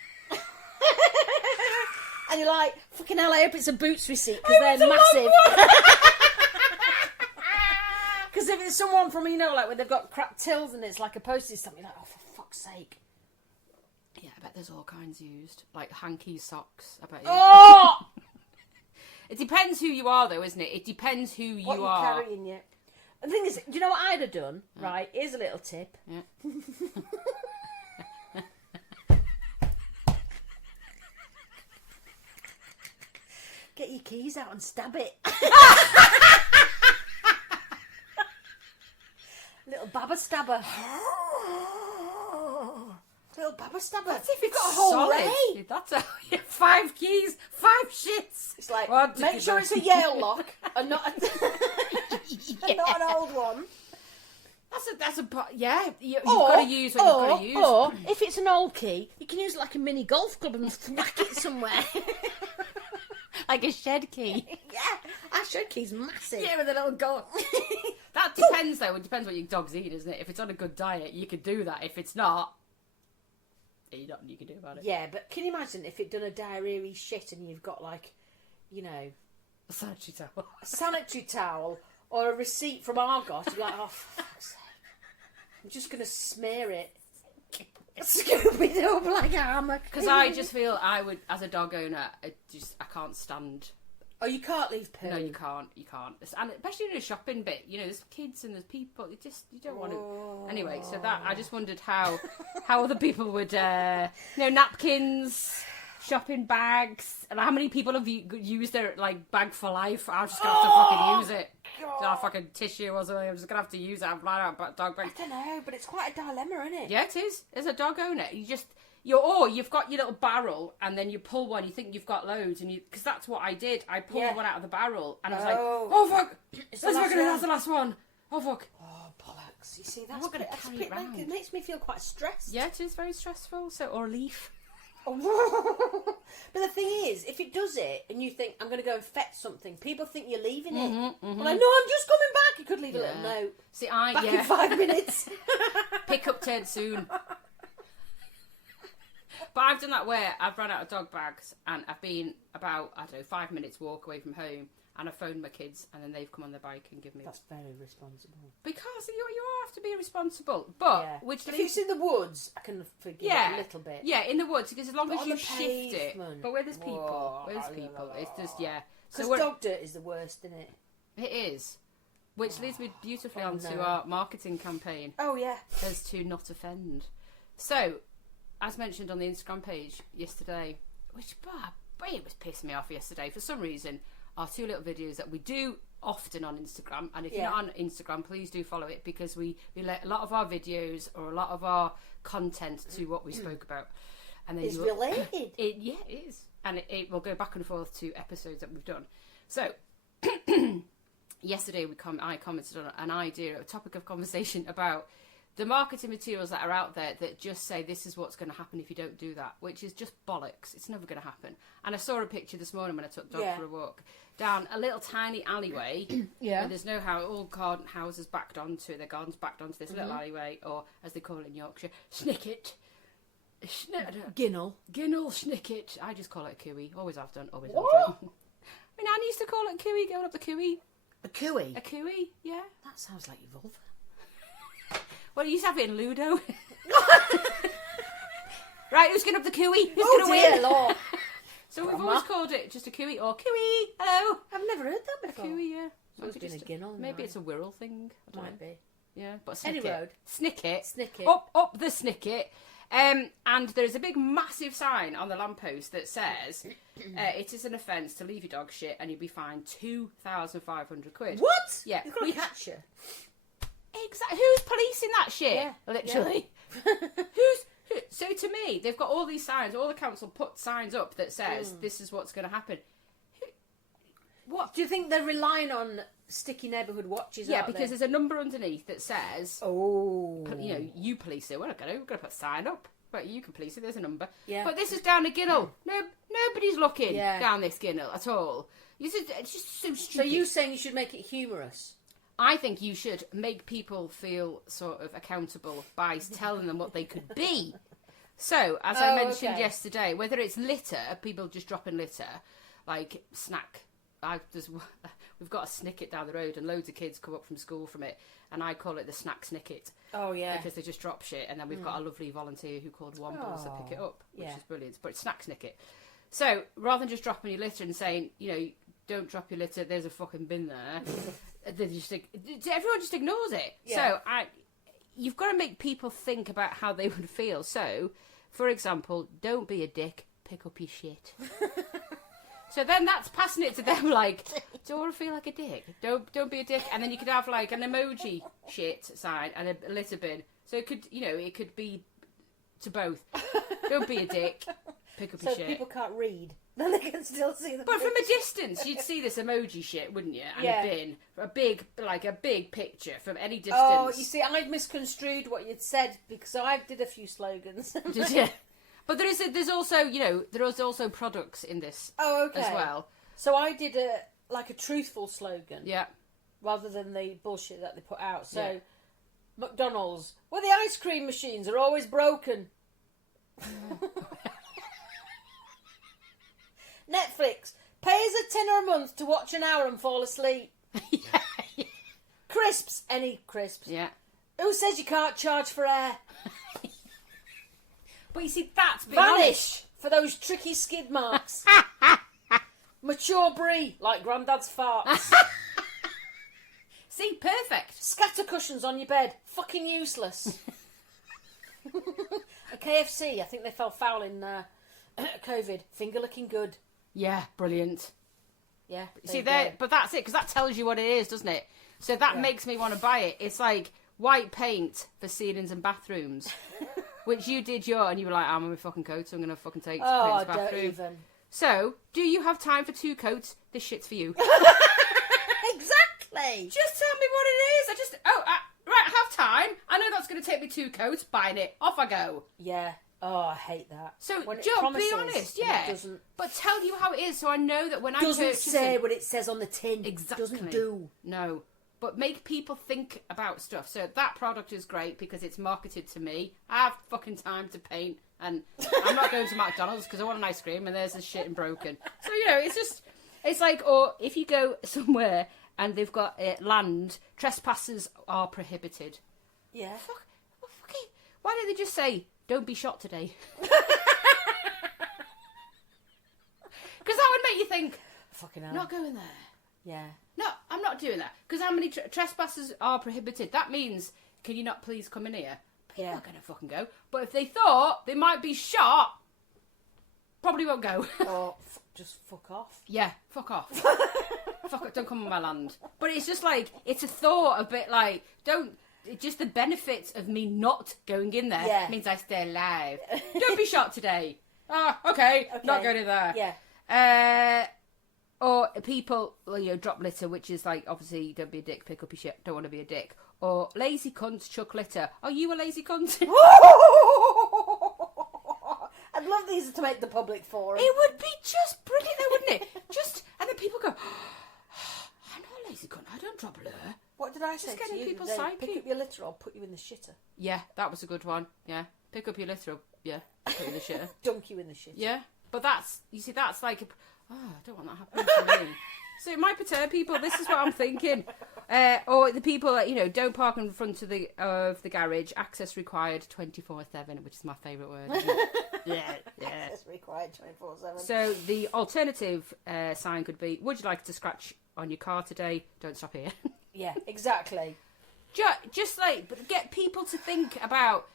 And you're like, fucking hell, I hope it's a Boots receipt, because they're massive. Because if it's someone from, like where they've got crap tills and it's like a postage stamp, you're like, oh, for fuck's sake. Yeah, I bet there's all kinds used. Like hanky socks, I bet you. Oh! It depends who you are, though, isn't it? It depends who you are. What you're carrying, yeah. The thing is, do you know what I'd have done? Yeah. Right, here's a little tip. Yeah. Get your keys out and stab it. Little baba stabber. Little baba stabber. That's if you've got a whole ray. That's 5 keys, 5 shits. It's like, make sure it's a Yale lock and not not an old one. Yeah, you've got to use what you've got to use. Or, if it's an old key, you can use it like a mini golf club and whack it somewhere. Like a shed key. Yeah, our shed key's massive. Yeah, with a little goal. That depends, though. It depends what your dog's eating, isn't it? If it's on a good diet, you could do that. If it's not, there's nothing you can do about it. Yeah, but can you imagine if it done a diarrhea shit and you've got, like, a sanitary towel. A sanitary towel or a receipt from Argos, you're like, oh, for fuck's sake. I'm just going to smear it. Scoop it up like a hammock. Because I just feel I would, as a dog owner, I can't stand Oh, you can't leave poo. No, you can't. You can't. And especially in a shopping bit, you know, there's kids and there's people. You don't want to. Anyway, so that I just wondered how other people would, napkins, shopping bags, and how many people have used their like bag for life. I'm just gonna have to fucking use it. Our fucking tissue or something. I'm just gonna have to use it. I'm flying out dog bag. I don't know, but it's quite a dilemma, isn't it? Yeah, it is. As a dog owner, you've got your little barrel, and then you pull one. You think you've got loads, and because that's what I did. I pulled one out of the barrel, and I was like, "Oh fuck, that's the last one. Oh fuck." Oh bollocks! You see, it makes me feel quite stressed. Yeah, it is very stressful. Or a leaf. But the thing is, if it does it, and you think I'm going to go and fetch something, people think you're leaving it. Well, I know I'm just coming back. You could leave a little note. See, back in 5 minutes. Pick up turn soon. But I've done that where I've run out of dog bags and I've been about, 5 minutes walk away from home, and I phoned my kids and then they've come on their bike and given me... That's very responsible. Because you have to be responsible. But, if it's in the woods, I can forgive it a little bit. Yeah, in the woods, because as long as you shift pavement. it. But where there's people, it's just, Because dog dirt is the worst, isn't it? It is. Which leads me beautifully onto our marketing campaign. Oh, yeah. As to not offend. So... As mentioned on the Instagram page yesterday, which it was pissing me off yesterday for some reason, our 2 little videos that we do often on Instagram, and if you're not on Instagram, please do follow it, because we let a lot of our videos or a lot of our content to what we spoke about, and then it's related. It is, and it will go back and forth to episodes that we've done. So yesterday I commented on an idea, a topic of conversation about the marketing materials that are out there that just say this is what's going to happen if you don't do that, which is just bollocks. It's never going to happen. And I saw a picture this morning when I took dog for a walk down a little tiny alleyway where there's no house, all garden houses backed onto, their gardens backed onto this little alleyway, or as they call it in Yorkshire, snicket. Ginnel, snicket. I just call it a cooey. Always have done, always have done. My nan used to call it a cooey, going up the cooey. A cooey? A cooey, yeah. That sounds like your vulva. Well, you used to have it in Ludo. Right, who's going up the cooey? Who's going to win? Lord. So we've always called it just a cooey or cooey. Hello. I've never heard that before. A cooey, yeah. It's been a ginnel. Maybe it's a Wirral thing. I don't know. Be. Yeah, but Any road. Snicket. Snicket. Up the snicket. And there's a big massive sign on the lamppost that says it is an offence to leave your dog shit and you'll be fined £2,500. What? Yeah. You've got to catch you. Exactly. Who's policing that shit? Yeah. Literally. So to me, they've got all these signs. All the council put signs up that says this is what's going to happen. What do you think they're relying on sticky neighbourhood watches? Yeah, because there's a number underneath that says, you police it. We're not going to put a sign up, but you can police it. There's a number. Yeah. But this is down a ginnel. Nobody's looking down this ginnel at all. It's just so stupid. So you're saying you should make it humorous? I think you should make people feel sort of accountable by telling them what they could be. So, as I mentioned yesterday, whether it's litter, people just dropping litter, like snack. We've got a snicket down the road and loads of kids come up from school from it, and I call it the snack snicket. Oh, yeah. Because they just drop shit, and then we've got a lovely volunteer who called Wombles that pick it up, which is brilliant. But it's snack snicket. So, rather than just dropping your litter and saying, don't drop your litter, there's a fucking bin there, everyone just ignores it. Yeah. So you've got to make people think about how they would feel. So, for example, don't be a dick, pick up your shit. So then that's passing it to them like, do you want to feel like a dick? Don't be a dick. And then you could have like an emoji shit sign and a litter bin. So it could be to both. Don't be a dick, pick up your shit. So people can't read. Then they can still see the. But from a distance, you'd see this emoji shit, wouldn't you? And a bin, a big picture from any distance. Oh, you see, I'd misconstrued what you'd said because I did a few slogans. Did you? But there's also products in this. As well. So I did a truthful slogan. Yeah. Rather than the bullshit that they put out. So, McDonald's, the ice cream machines are always broken. Netflix, pay us £10 a month to watch an hour and fall asleep. Yeah. Crisps, any crisps. Yeah. Who says you can't charge for air? But you see, that's Vanish for those tricky skid marks. Mature brie, like Grandad's farts. See, perfect. Scatter cushions on your bed, fucking useless. A KFC, I think they fell foul in COVID. Finger looking good. Yeah, brilliant. Yeah. See, there, but that's it, because that tells you what it is, doesn't it? So that makes me want to buy it. It's like white paint for ceilings and bathrooms, which you did and you were like, I'm on my fucking coat, so I'm going to fucking take to paint this bathroom. Don't even. So, do you have time for 2 coats? This shit's for you. Exactly. Just tell me what it is. Right, have time. I know that's going to take me 2 coats. Buying it. Off I go. Yeah. Oh, I hate that. So, when it Joe, be promises honest, and yeah. it doesn't, but tell you how it is, so I know that when I doesn't purchase say it, what it says on the tin. Exactly. Doesn't do. No. But make people think about stuff. So that product is great because it's marketed to me. I have fucking time to paint, and I'm not going to McDonald's because I want an ice cream, and there's this shit and broken. So, it's like, or if you go somewhere and they've got land, trespassers are prohibited. Yeah. Fuck it. Why don't they just say, don't be shot today? Because that would make you think, Fucking hell. not going there. Yeah. No, I'm not doing that. Because how many trespassers are prohibited? That means, can you not please come in here? People are going to fucking go. But if they thought they might be shot, probably won't go. Or just fuck off. Yeah, fuck off. Fuck off, don't come on my land. But it's just like, it's a thought a bit like, just the benefits of me not going in there means I stay alive. Don't be shot today. Okay, not going in there. Yeah. Or people, drop litter, which is like, obviously, don't be a dick, pick up your shit, don't want to be a dick. Or lazy cunts chuck litter. Are you a lazy cunt? I'd love these to make the public forum. It would be just brilliant though, wouldn't it? And then people go, I'm not a lazy cunt, I don't drop litter. What did I say Just to getting you? people's Today? psyche. Pick up your litter, I'll put you in the shitter. Yeah, that was a good one. Yeah. Pick up your litter, yeah, put it in the shitter. Dunk you in the shitter. Yeah, but that's like, I don't want that happening to me. So it might perturb people. This is what I'm thinking. Or the people that, don't park in front of the garage. Access required 24/7, which is my favourite word. Yeah. Access required 24/7. So the alternative sign could be, would you like to scratch on your car today? Don't stop here. Yeah, exactly. Just but get people to think about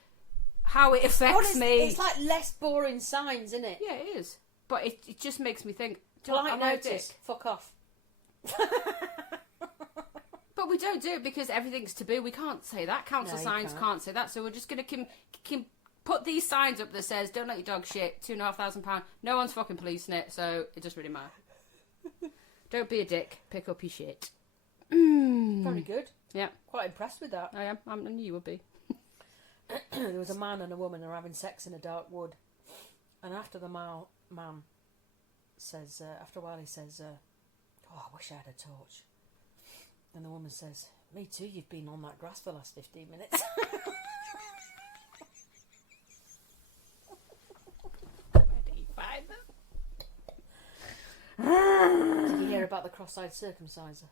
how it affects me. It's like less boring signs, isn't it? Yeah, it is. But it just makes me think, Polite notice, fuck off. But we don't do it because everything's taboo. We can't say that. Council signs can't say that. So we're just going to put these signs up that says, don't let your dog shit, £2,500. No one's fucking policing it, so it doesn't really matter. Don't be a dick. Pick up your shit. Very good. Yeah. Quite impressed with that. I am. I knew you would be. There was a man and a woman who were having sex in a dark wood. And after the man says, after a while he says, oh, I wish I had a torch. And the woman says, me too, you've been on that grass for the last 15 minutes. Where did you find them? Did you hear about the cross-eyed circumciser?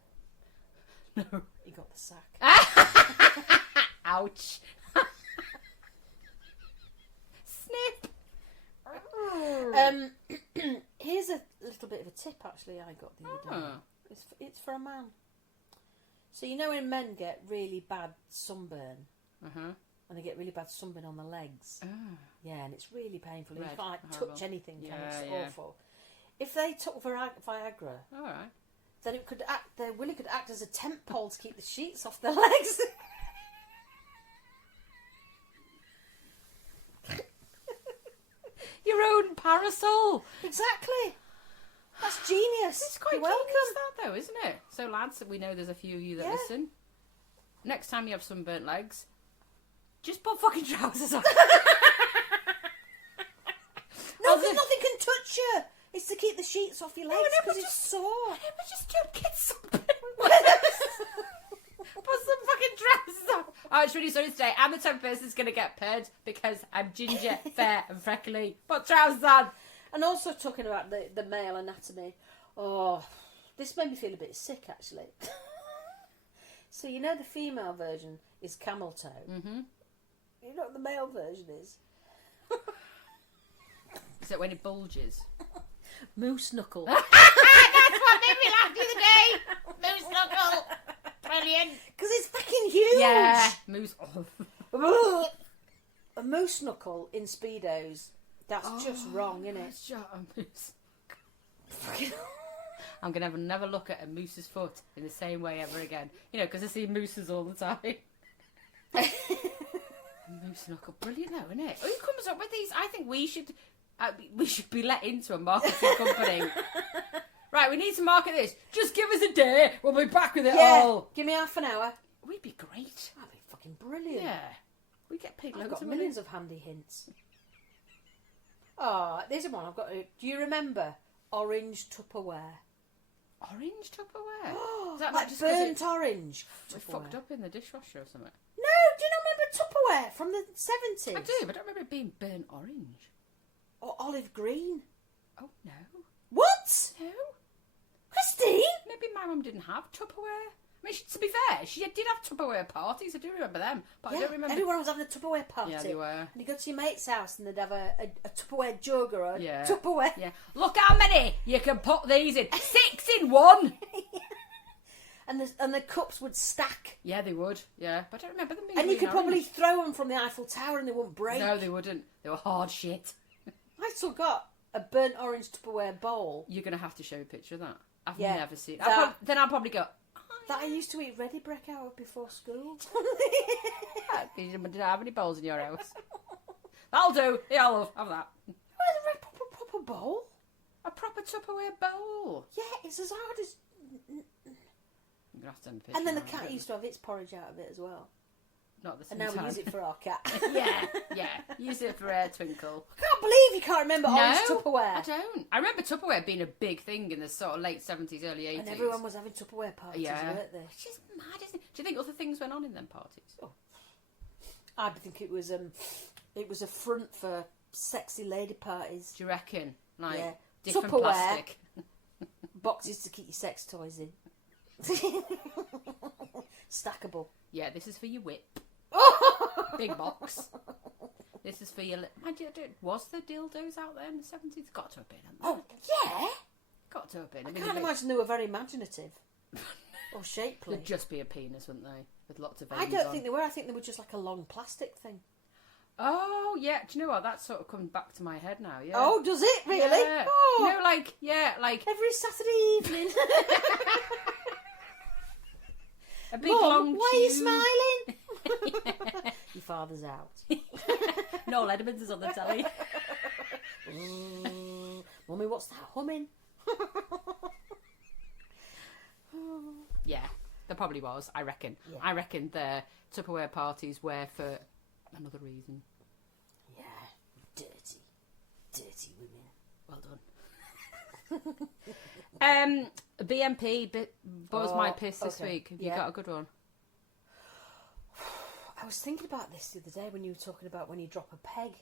No. He got the sack. Ouch. Snip. Here's a little bit of a tip actually I got the other day. It's for a man. So you know when men get really bad sunburn, and they get really bad sunburn on the legs, yeah, and it's really painful. You can't touch anything, it's awful. If they took Viagra, all right, then it could their willy could act as a tent pole to keep the sheets off their legs. Your own parasol. Exactly. That's genius. It's quite welcome. genius that though, isn't it? So lads, we know there's a few of you that listen. Next time you have sunburnt legs, just put fucking trousers on. Nothing can touch you. It's to keep the sheets off your legs because it's sore. But just don't get sunburnt. Put some fucking trousers on. Oh, it's really sorry today. I'm the type of person who's going to get paired because I'm ginger, fair and freckly. Put trousers on. And also talking about the male anatomy. Oh, this made me feel a bit sick actually. So you know the female version is camel toe. Mm-hmm. You know what the male version is? Is it when it bulges? Moose knuckle. That's Moose knuckle. Brilliant. Because it's fucking huge. Yeah. Moose. A moose knuckle in Speedos. That's just wrong, isn't it? Shut a moose. I'm going to never look at a moose's foot in the same way ever again. You know, because I see mooses all the time. Moose knuckle. Brilliant though, isn't it? Who comes up with these? I think we should be let into a marketing company. Right, we need to market this. Just give us a day. We'll be back with it all. Give me half an hour. We'd be great. That'd be fucking brilliant. Yeah. We get paid I've loads got of money. millions of handy hints. Oh, there's one I've got. Do you remember orange Tupperware? Orange Tupperware? Is that Like not just 'cause burnt orange we fucked up in the dishwasher or something? No, do you not remember Tupperware from the 70s? I do, but I don't remember it being burnt orange. Or olive green. Oh, no. What? No. Christine? Maybe my mum didn't have Tupperware. I mean, to be fair, she did have Tupperware parties. I do remember them, but I don't remember. Everyone was having a Tupperware party. Yeah, they were. And you go to your mate's house and they'd have a Tupperware jug or a Yeah. Tupperware. Yeah. Look how many you can put these in. 6 in one. And the cups would stack. Yeah, they would. Yeah, but I don't remember them being. And you green could probably orange. throw them from the Eiffel Tower and they wouldn't break. No, they wouldn't. They were hard shit. I still got a burnt orange Tupperware bowl You're gonna have to show a picture of that. I've Yeah, never seen. that- Then I'll probably go. that I used to eat ready break out of before school. You didn't have any bowls in your house. That'll do. Yeah, I'll have that. Where's a proper bowl? A proper Tupperware bowl. Yeah, it's as hard as... You're gonna have to send a picture. And then the now, cat don't used to have its porridge out of it as well. Not at the And same now time. we use it for our cat. Yeah. Use it for air twinkle. I can't believe you can't remember orange No, Tupperware. I don't. I remember Tupperware being a big thing in the sort of late 70s, early 80s. And everyone was having Tupperware parties, weren't they? Which is mad, isn't it? Do you think other things went on in them parties? Oh. I think it was a front for sexy lady parties. Do you reckon? Like, Yeah. different Tupperware. plastic. Boxes to keep your sex toys in. Stackable. Yeah, this is for your whip. Big box. This is for your... Was there dildos out there in the 70s? Got to have been, hadn't Oh, yeah. Got to have been. I can't imagine they were very imaginative. Or shapely. They'd just be a penis, wouldn't they? With lots of I veins don't on. think they were. I think they were just like a long plastic thing. Oh, yeah. Do you know what? That's sort of coming back to my head now, yeah. Oh, does it really? Yeah. Oh. You know, like... Every Saturday evening. A big Mum, long why are you tube. smiling? Your father's out. Noel Edmonds is on the telly. Mummy, what's that humming? Yeah, there probably was, I reckon. Yeah. I reckon the Tupperware parties were for another reason. Yeah, dirty women. Well done. BMP, Buzz My Piss this okay. week. Have you Yeah. got a good one? I was thinking about this the other day when you were talking about when you drop a peg.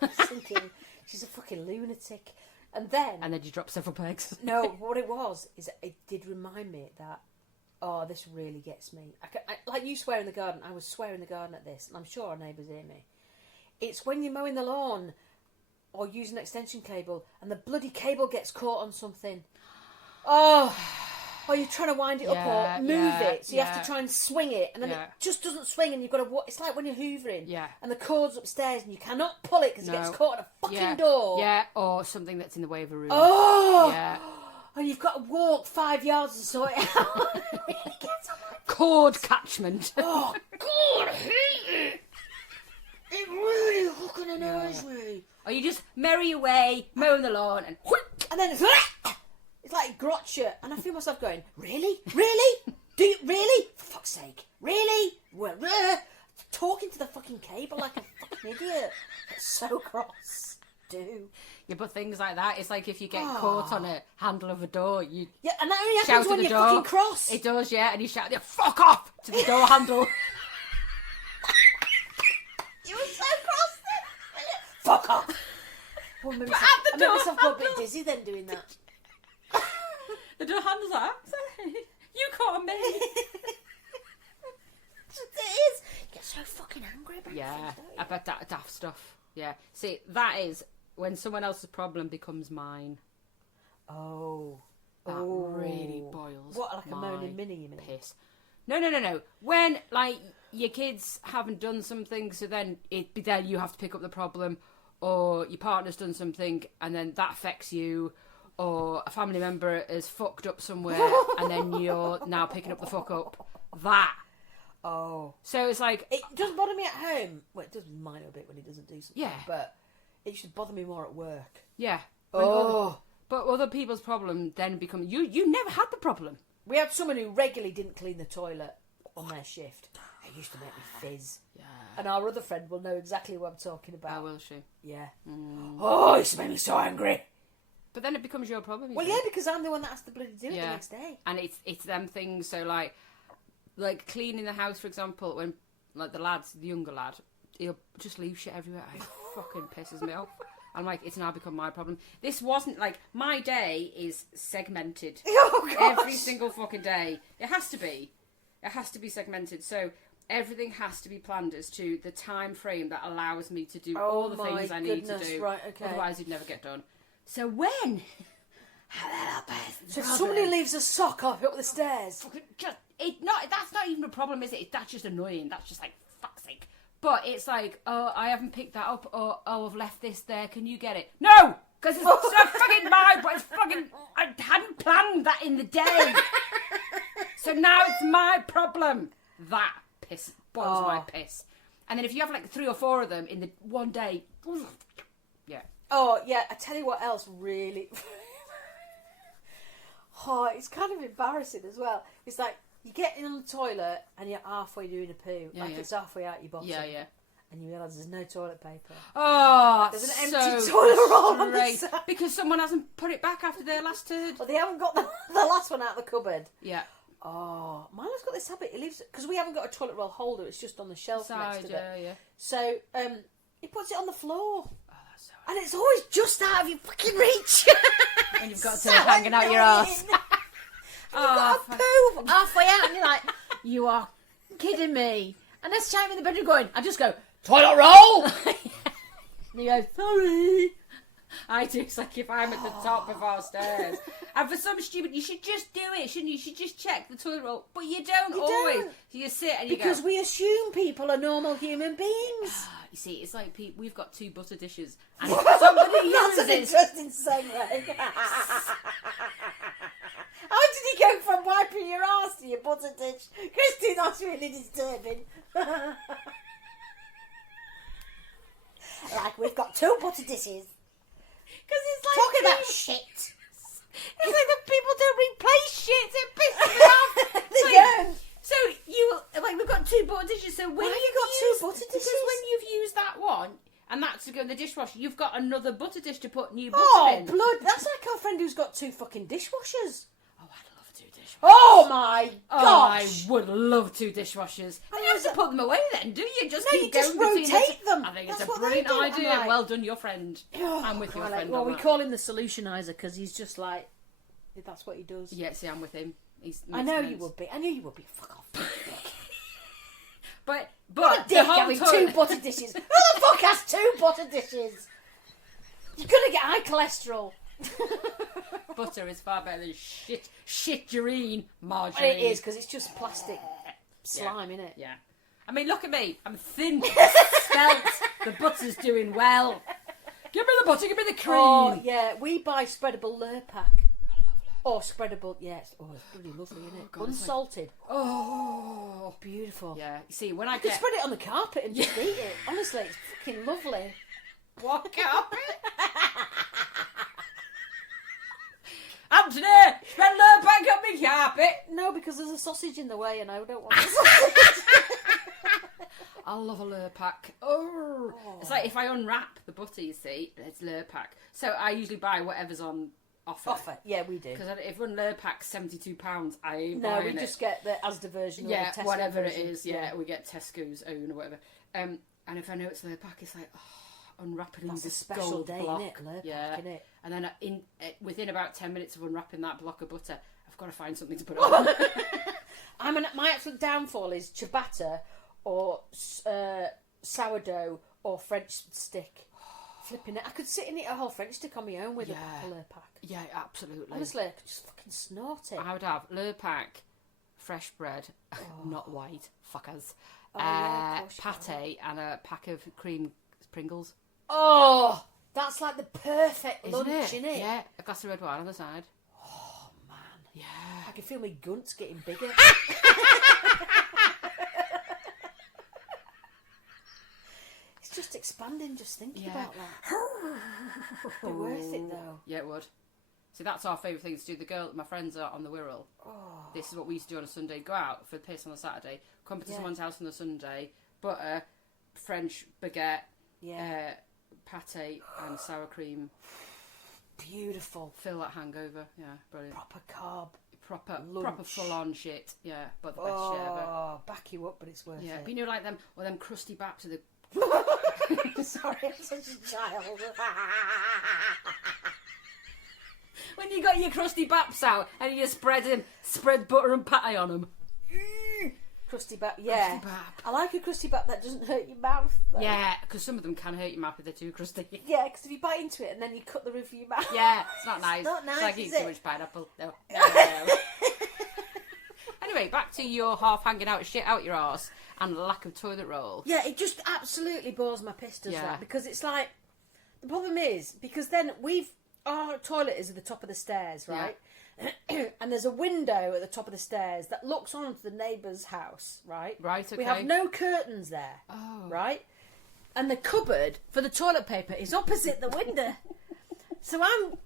I was thinking, she's a fucking lunatic. And then... And then you drop several pegs. No, what it was, is it did remind me that, oh, this really gets me. Like you swear in the garden, I was swearing in the garden at this, and I'm sure our neighbours hear me. It's when you're mowing the lawn, or using an extension cable, and the bloody cable gets caught on something. Oh... Or you're trying to wind it up or move it, so you have to try and swing it, and then it just doesn't swing, and you've got to... It's like when you're hoovering, and the cord's upstairs, and you cannot pull it because it gets caught on a fucking door. Yeah, or something that's in the way of a room. Oh! Yeah. And you've got to walk 5 yards to sort it out. It really gets on my... Cord catchment. Oh, God, I hate it. It really fucking annoys me. Or you just merry away, mowing the lawn, and... And then it's like gotcha. And I feel myself going, really? Really? Do you really? For fuck's sake. Really? Well, talking to the fucking cable like a fucking idiot. It's so cross. Do. Yeah, but things like that, it's like if you get caught on a handle of a door, you Yeah, and that only shout happens at when the you're door. fucking cross. It does, yeah, and you shout, yeah, fuck off to the door handle. You were so cross then. Fuck off. Oh, I made myself go a bit dizzy then doing that. The door handle's like, you caught me. It is. You get so fucking angry about Yeah, things, don't you? about that daft stuff. Yeah. See, that is when someone else's problem becomes mine. Oh. That really boils. What, like a my moaning mini, you mean? piss. No. When, like, your kids haven't done something, so then then you have to pick up the problem, or your partner's done something, and then that affects you, or a family member has fucked up somewhere, and then you're now picking up the fuck up. That. Oh. So it's like... It doesn't bother me at home. Well, it does mine a bit when he doesn't do something. Yeah. But it should bother me more at work. Yeah. Oh. But other people's problem then become... You never had the problem. We had someone who regularly didn't clean the toilet on their shift. It used to make me fizz. Yeah. And our other friend will know exactly what I'm talking about. How will she? Yeah. Oh, it used to make me so angry. But then it becomes your problem. Well, yeah, because I'm the one that has to bloody do it the next day. And it's them things. So like cleaning the house, for example, when like the younger lad, he'll just leave shit everywhere. It fucking pisses me off. I'm like, it's now become my problem. This wasn't like my day is segmented. Oh gosh. Every single fucking day. It has to be. It has to be segmented. So everything has to be planned as to the time frame that allows me to do all the things I need to do. Right, okay. Otherwise, it'd never get done. So when so if somebody leaves a sock up the stairs, that's not even a problem, is it? That's just annoying. That's just like, fuck's sake. But it's like, oh, I haven't picked that up, or oh, I've left this there. Can you get it? No, because it's not fucking mine. But it's fucking. I hadn't planned that in the day, so now it's my problem. That boils my piss. And then if you have like 3 or 4 of them in the one day, yeah. Oh yeah, I tell you what else really. Oh, it's kind of embarrassing as well. It's like you get in on the toilet and you're halfway doing a poo, it's halfway out your bottom. Yeah. And you realise there's no toilet paper. Oh, there's an so empty toilet roll on the side. Because someone hasn't put it back after their last turd. Well, they haven't got the last one out of the cupboard. Yeah. Oh, Milo's got this habit. He leaves because we haven't got a toilet roll holder. It's just on the shelf next to it. Yeah. So he puts it on the floor. Oh, that's so and it's always just out of your fucking reach. And you've got to hanging out your arse. You've got a poo halfway out, and you're like, you are kidding me. And there's Chime in the bedroom going, I just go, toilet roll. And you go, sorry. I do. It's like if I'm at the top of our stairs. And for some stupid, you should just do it, shouldn't you? You should just check the toilet roll. But you don't always. Don't. So you sit and you because go. we assume people are normal human beings. You see, it's like we've got 2 butter dishes. And if somebody That's an uses... interesting segue. How did you go from wiping your arse to your butter dish? Christy, that's really disturbing. Like, we've got 2 butter dishes. Because it's like... Talking about shit. It's like the people don't replace shit. It pisses me off. They don't. So you... Like, we've got 2 butter dishes. So when Why have you got 2 butter dishes? Because when you've used that one... And that's to go in the dishwasher. You've got another butter dish to put new butter in. Oh, blood. That's like our friend who's got 2 fucking dishwashers. Oh, I'd love 2 dishwashers. Oh, my Oh, gosh. I would love 2 dishwashers. And you have to put them away then, do you? Just No, keep you just going between rotate them. I think That's it's a what they brilliant do. I'm idea. like- Well done, your friend. Oh, I'm with your God, friend well, on we that. call him the solutionizer because he's just like, that's what he does. Yeah, see, I'm with him. I know you would be. I knew you would be. Fuck off. But What a the dick whole having toilet- 2 butter dishes. Who the fuck has 2 butter dishes? You're gonna get high cholesterol. Butter is far better than shit-urine margarine. Well, it is because it's just plastic slime, innit? Yeah. I mean, look at me. I'm thin, svelte. The butter's doing well. Give me the butter. Give me the cream. Oh yeah, we buy spreadable Lurpak. Or spreadable, yes. Oh, it's bloody lovely, isn't it? God, Unsalted. Oh, Beautiful. yeah. You see, when I You can get spread it on the carpet and just eat it. Honestly, it's fucking lovely. what carpet? Anthony, spread Lurpak on my carpet. No, because there's a sausage in the way and I don't want a sausage. I love a Lurpak. Oh. It's like if I unwrap the butter, you see, it's Lurpak. So I usually buy whatever's on offer. Yeah, we do. Because if one Lurpak's £72, I ain't No, buying we it. just get the Asda version or Yeah, the Tesco whatever version. it is. Yeah, we get Tesco's own or whatever. And if I know it's Lurpak, it's like, unwrapping That's a this special gold day, block. innit? Lurpak, yeah. innit? And then within about 10 minutes of unwrapping that block of butter, I've got to find something to put on. My absolute downfall is ciabatta or sourdough or French stick. flipping it. I could sit and eat a whole French stick on my own with a Lurpak. Yeah, absolutely. Honestly, I could just fucking snort it. I would have Lurpak, fresh bread, not white, fuckers, pate, and a pack of cream Pringles. Oh, that's like the perfect Isn't lunch, it? isn't it? Yeah, a glass of red wine on the side. Oh, man. Yeah. I can feel my guns getting bigger. It's just expanding just thinking about that. It'd be worth it, though. Yeah, it would. See, that's our favourite thing to do. The girl, my friends are on the Wirral. Oh. This is what we used to do on a Sunday. Go out for the piss on a Saturday, come to someone's house on a Sunday, butter, French baguette, pate and sour cream. Beautiful. Fill that hangover. Yeah, brilliant. Proper carb. Proper lunch. full on shit. Yeah, but the best shit ever. Oh, back you up, but it's worth Yeah, it. but you know, like them crusty baps with the. Sorry, I'm such a child. When you got your crusty baps out and you spread butter and pate on them. Crusty bap, yeah. Crusty bap. I like a crusty bap that doesn't hurt your mouth, though. Yeah, because some of them can hurt your mouth if they're too crusty. Yeah, because if you bite into it and then you cut the roof of your mouth. Yeah, it's not nice. Not nice, It's like is eating too it? much pineapple. No. Anyway, back to your half hanging out shit out your arse and lack of toilet roll. Yeah, it just absolutely bores my piss, does that? Because it's like, the problem is, because then our toilet is at the top of the stairs, right? And there's a window at the top of the stairs that looks onto the neighbour's house, right? Right, okay. We have no curtains there, right? And the cupboard for the toilet paper is opposite the window. So I'm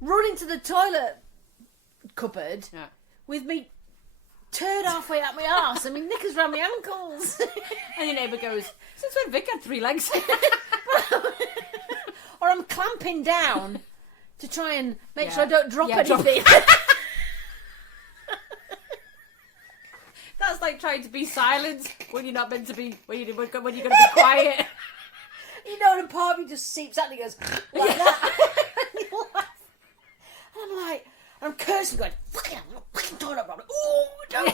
running to the toilet cupboard with me turd halfway up my arse and my knickers round my ankles. And your neighbour goes, since when Vic had 3 legs? Or I'm clamping down to try and make sure I don't drop anything. That's like trying to be silent when you're not meant to be, when you're going to be quiet. You know, and a part of me just seeps out and he goes like that. And you laugh. And I'm like, I'm cursing, going, fucking hell, I'm not fucking toilet roll. Oh, don't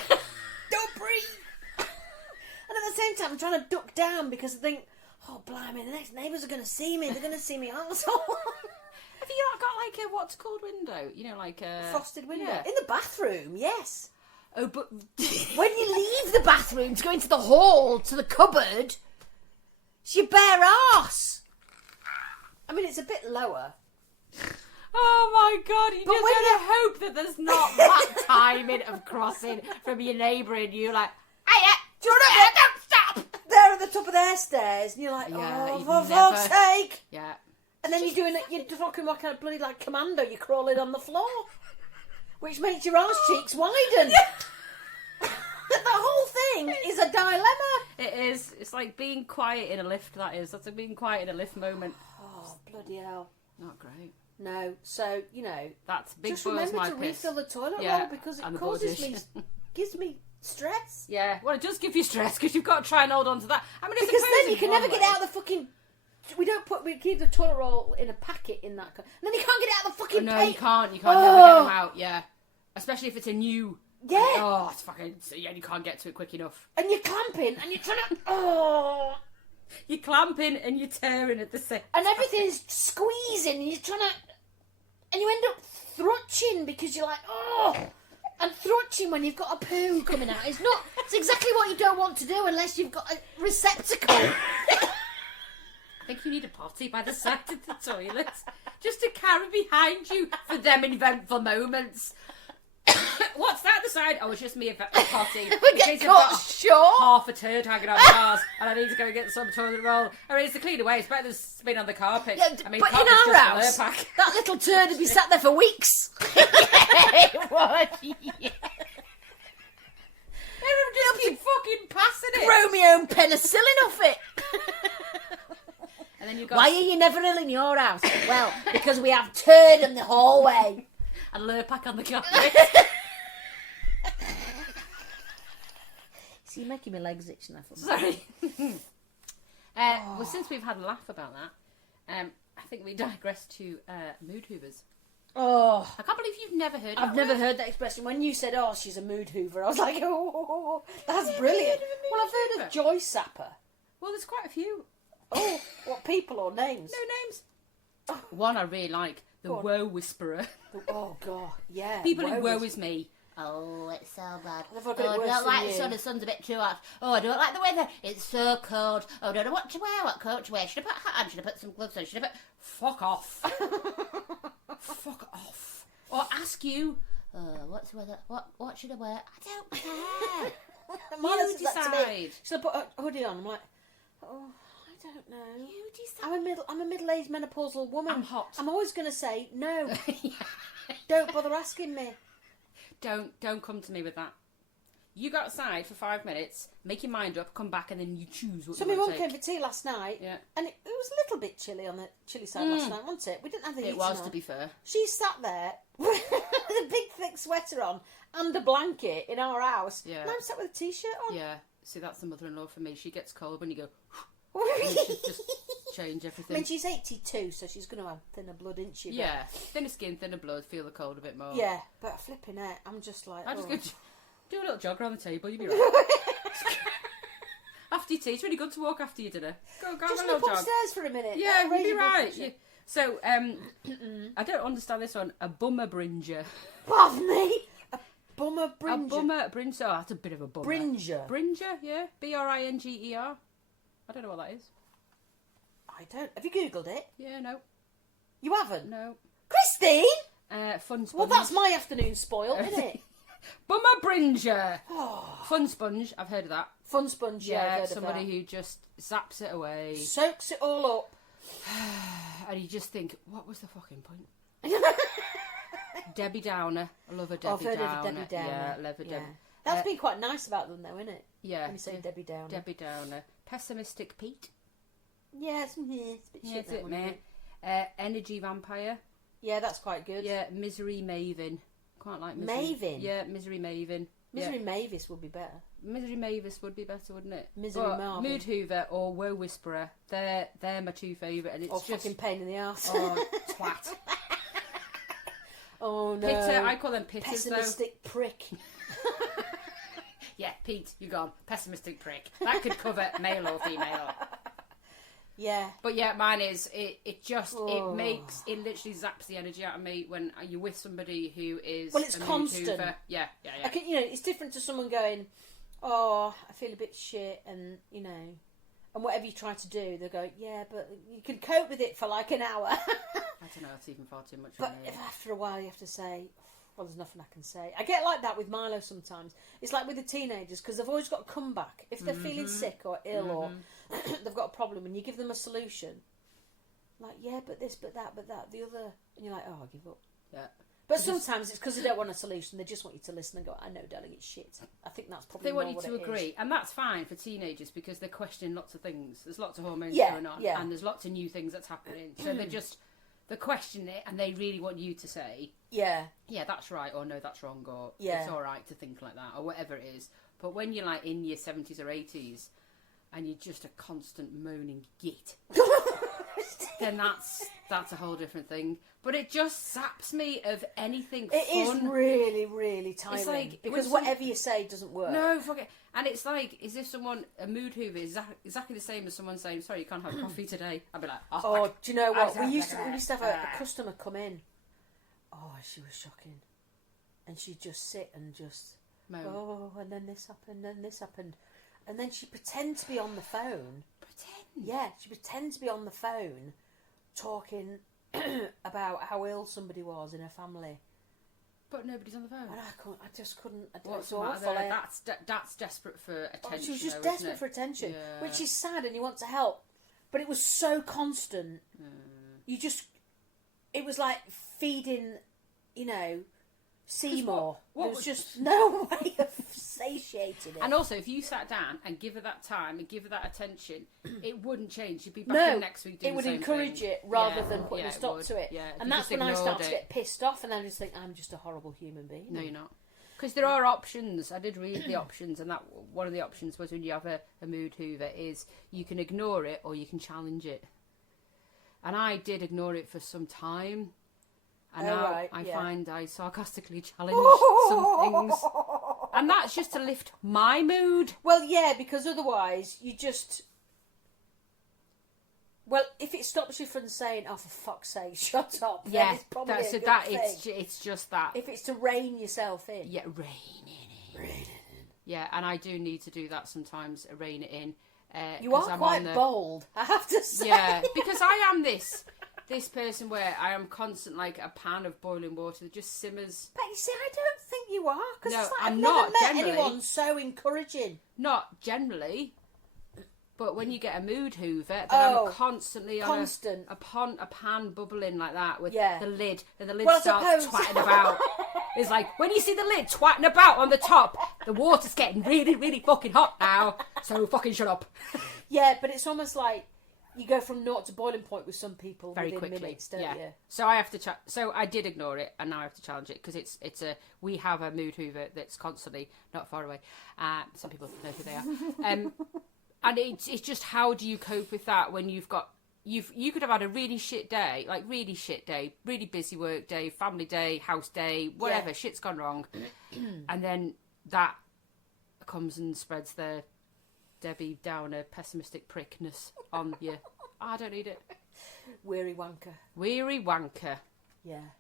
breathe. And at the same time, I'm trying to duck down because I think, oh, blimey, the next neighbours are going to see me. They're going to see me arsehole. Have you not got like a, what's called window? You know, like a... frosted window? Yeah. In the bathroom, yes. Oh, but... When you leave the bathroom to go into the hall, to the cupboard, it's your bare arse. I mean, it's a bit lower. Oh my God, you But just when gotta hope that there's not that timing of crossing from your neighbour and you like, hiya, don't stop. They're at the top of their stairs, and you're like, oh, for fuck's sake. Yeah. And then you're fucking walking out bloody like commando, you're crawling on the floor. Which makes your arse cheeks widen. The whole thing is a dilemma. It is. It's like being quiet in a lift, that is. That's like being quiet in a lift moment. Oh, bloody hell. Not great. No, so, you know, That's big just boils remember my to piss. refill the toilet Yeah, roll because it and the causes body. me, gives me stress. Yeah, well, it does give you stress because you've got to try and hold on to that. I mean, I Because suppose then you in can one never get way- out of the fucking... We keep the toilet roll in a packet in that... And then you can't get out of the fucking No, packet. you can't. You can't never get them out, yeah. Especially if it's a new... Yeah. Oh, it's fucking... Yeah, you can't get to it quick enough. And you're clamping and you're trying to... Oh... You're clamping and you're tearing at the same And everything's squeezing and you're trying to... And you end up thrutching because you're like, oh... And thrutching when you've got a poo coming out. It's exactly what you don't want to do unless you've got a receptacle. I think you need a potty by the side of the toilet. Just to carry behind you for them eventful moments. What's that at the side? Oh, it's just me a potty. We get caught short. Half a turd hanging out the arse and I need to go and get some toilet roll. I mean, it's to clean away. It's better than spin on the carpet. Yeah, I mean, but in carpet's our just a house, Lurpak. that little turd would be sat there for weeks. It would. Yeah. Everyone just be fucking passing it. Grow my own penicillin off it. And then you got Why are you never ill in your house? Well, because we have turd in the hallway. a Lurpak on the carpet. So you're making my legs itch now. Sorry. Well, since we've had a laugh about that, I think we digress to mood hoovers. Oh, I can't believe you've never heard. I've never heard that expression. When you said, "Oh, she's a mood hoover," I was like, "Oh, that's brilliant." heard of a mood Well, I've heard hoover? of joy sapper. Well, there's quite a few Oh, what, people or names? No names. One I really like, the woe whisperer. Oh, God, yeah. People who woe is me. Oh, it's so bad. Oh, I don't like the sun. The sun's a bit too hot. Oh, I don't like the weather. It's so cold. Oh, I don't know what to wear, what coat to wear. Should I put a hat on? Should I put some gloves on? Should I put... Fuck off. Fuck off. Or ask you, what's the weather? What should I wear? I don't care. You decide. Should I put a hoodie on? I'm like, oh, I don't know. You decide. I'm a middle-aged menopausal woman. I'm hot. I'm always going to say no. Don't bother asking me. Don't come to me with that. You go outside for 5 minutes, make your mind up, come back, and then you choose what so you want to take. So my mum came for tea last night, and it was a little bit chilly on the chilly side last night, wasn't it? We didn't have the heat. It was, to be fair. She sat there with a big thick sweater on and a blanket in our house. Yeah. And I'm sat with a t-shirt on. Yeah. See, that's the mother-in-law for me. She gets cold when you go. And she just change everything. I mean, she's 82, so she's going to have thinner blood, isn't she? Yeah, thinner skin, thinner blood, feel the cold a bit more. Yeah, but flipping it, I'm just like... I just go do a little jog around the table, you'll be right. After your tea, it's really good to walk after your dinner. Go have a little jog. Just upstairs for a minute. Yeah, you'll be right. Yeah. So, I don't understand this one. A bummer bringer. Pardon me? A bummer bringer? A bummer bringer. Oh, that's a bit of a bummer. Bringer? Bringer, yeah. B-R-I-N-G-E-R. I don't know what that is. I don't. Have you Googled it? Yeah, no. You haven't? No. Christine? Fun sponge. Well, that's my afternoon spoiled, isn't it? Bummer bringer. Fun sponge. I've heard of that. Fun sponge, yeah, I've heard somebody of that. who just zaps it away. Soaks it all up. And you just think, what was the fucking point? Debbie Downer. I love a Debbie I've heard Downer. of Debbie Downer. Yeah, I love a Debbie. That's been quite nice about them, though, isn't it? Yeah. When you say Debbie Downer. Debbie Downer. Pessimistic Pete. Yeah, it's a bit shit, It's it, mate. Energy vampire. Yeah, that's quite good. Yeah, misery maven. Quite like misery. Maven? Yeah, misery maven. Misery Mavis would be better. Misery Mavis would be better, wouldn't it? Misery Marvin. Mood Hoover or Woe Whisperer. They're my two favourite, and it's or just fucking pain in the arse. Oh, twat. Oh no. Pitter, I call them pitters. Pessimistic prick. Yeah, Pete, you gone. Pessimistic prick. That could cover male or female. Yeah. But yeah, mine is, it literally zaps the energy out of me when you're with somebody who is... Well, it's constant. Yeah. It's different to someone going, oh, I feel a bit shit, and, and whatever you try to do, they'll go, yeah, but you can cope with it for like an hour. I don't know, it's even far too much. But if after a while you have to say, well, there's nothing I can say. I get like that with Milo sometimes. It's like with the teenagers, because they've always got a comeback. If they're feeling sick or ill or they've got a problem and you give them a solution, like, yeah, but this, but that, the other, and you're like, oh, I'll give up. Yeah. But sometimes it's because they don't want a solution. They just want you to listen and go, I know, darling, it's shit. I think that's probably They want you to agree. Is. And that's fine for teenagers because they're questioning lots of things. There's lots of hormones going on. Yeah. And there's lots of new things that's happening. So they're questioning it and they really want you to say, yeah, that's right, or no, that's wrong, or it's all right to think like that, or whatever it is. But when you're like in your 70s or 80s and you're just a constant moaning git, then that's a whole different thing. But it just saps me of anything fun. It is really, really tiring. It's like, because whatever you say doesn't work. No, fuck it. And it's like, is if someone, a mood hoover is exactly the same as someone saying, sorry, you can't have coffee today. I'd be like, oh, do you know what? We used to have a customer come in. Oh, she was shocking. And she'd just sit and just, moan. Oh, and then this happened, and this happened. And then she'd pretend to be on the phone. Pretend? Yeah, she'd pretend to be on the phone talking about how ill somebody was in her family. But nobody's on the phone. And I just couldn't. What's awful? That's desperate for attention. Oh, she was just desperate for attention, which is sad, and you want to help. But it was so constant. It was like feeding, Seymour. There was just no way of satiating it. And also, if you sat down and give her that time and give her that attention, it wouldn't change. You'd be back in next week doing the same thing. It would encourage it rather than putting a stop to it. Yeah, and that's when I start to get pissed off and I just think, I'm just a horrible human being. No, you're not. Because there are options. I did read the options, and that one of the options was when you have a mood hoover is you can ignore it or you can challenge it. And I did ignore it for some time. And now I find I sarcastically challenge some things. And that's just to lift my mood. Well, yeah, because otherwise you just... Well, if it stops you from saying, "Oh, for fuck's sake, shut up," then Yeah, it's probably a good thing. it's just that. If it's to rein yourself in. Yeah, rein it in. Yeah, and I do need to do that sometimes, rein it in. You are quite bold, I have to say. Yeah, because I am this person where I am constant like a pan of boiling water that just simmers. But you see, I don't think you are, because No, it's like I'm I've not, never met generally. anyone so encouraging. Not generally, but when you get a mood hoover, then I'm constantly on a pan bubbling like that with the lid, and the lid starts twatting about. It's like, when you see the lid twatting about on the top, the water's getting really, really fucking hot now, so fucking shut up. Yeah, but it's almost like you go from naught to boiling point with some people very within quickly, minutes, don't you? So I have to. So I did ignore it, and now I have to challenge it because we have a mood hoover that's constantly not far away. Some people know who they are. And it's just, how do you cope with that when you could have had a really shit day, really busy work day, family day, house day, whatever, shit's gone wrong, and then that comes and spreads their Debbie Downer pessimistic prickness on you. I don't need it. Weary wanker. Yeah.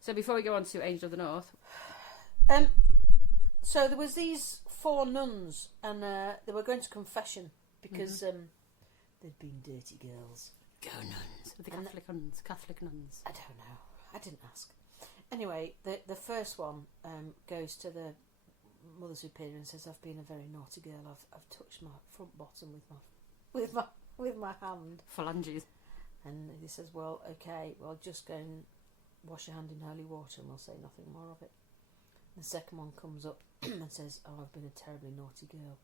So before we go on to Angel of the North, so there was these 4 nuns, and they were going to confession because they'd been dirty girls. Go nuns. The Catholic nuns. I don't know. I didn't ask. Anyway, the first one goes to the Mother Superior and says, "I've been a very naughty girl. I've touched my front bottom with my hand." Phalanges. And he says, "Well, okay, well, just go and wash your hand in holy water, and we'll say nothing more of it." The second one comes up and says, "Oh, I've been a terribly naughty girl.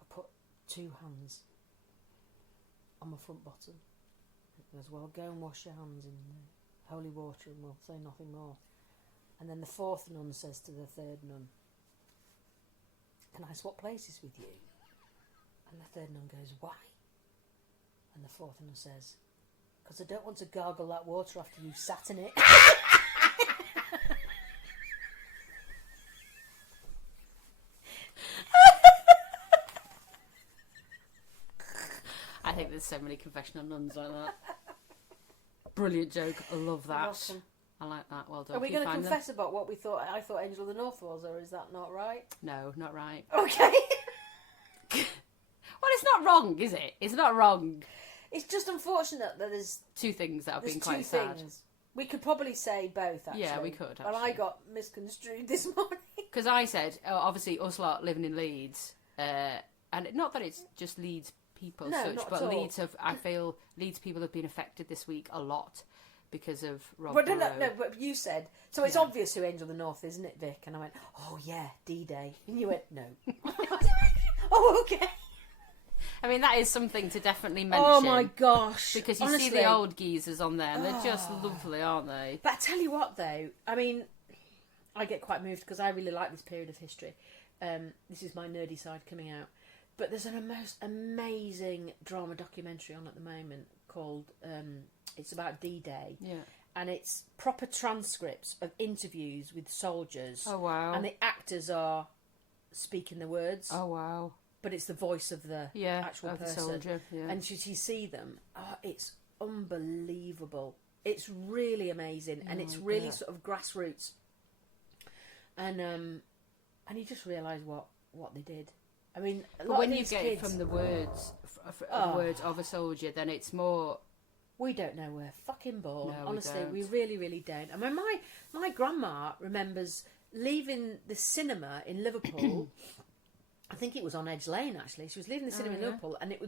I put 2 hands on my front bottom." He goes, "Well, go and wash your hands in holy water, and we'll say nothing more." And then the 4th nun says to the 3rd nun, "Can I swap places with you?" And the 3rd nun goes, "Why?" And the 4th nun says, "Because I don't want to gargle that water after you sat in it." I think there's so many confessional nuns like that. Brilliant joke. I love that. Awesome. I like that. Well done. Are we going to confess about what I thought Angel of the North was, or is that not right? No, not right. Okay. Well, it's not wrong, is it? It's not wrong. It's just unfortunate that there's 2 things that have been quite 2 sad. things. We could probably say both, actually. Yeah, we could, actually. But I got misconstrued this morning. Because I said, obviously, us lot living in Leeds, and not that it's just Leeds people but I feel Leeds people have been affected this week a lot because of Rob Barrow. No, but you said, so it's obvious who Angel of the North is, isn't it, Vic? And I went, "Oh yeah, D-Day." And you went, "No." Oh, okay. I mean, that is something to definitely mention. Oh my gosh. Because you see the old geezers on there, and they're just lovely, aren't they? But I tell you what, though, I mean, I get quite moved because I really like this period of history. This is my nerdy side coming out. But there's a most amazing drama documentary on at the moment called, it's about D-Day. Yeah. And it's proper transcripts of interviews with soldiers. Oh, wow. And the actors are speaking the words. Oh, wow. But it's the voice of the actual person. The soldier, yeah. And should you see them? Oh, it's unbelievable. It's really amazing. And it's really sort of grassroots. And you just realise what they did. I mean, but when you get it from the words, words of a soldier, then it's more. We don't know we're fucking born. No, honestly, we really, really don't. I mean, my grandma remembers leaving the cinema in Liverpool. I think it was on Edge Lane, actually. She was leaving the cinema in Liverpool, and it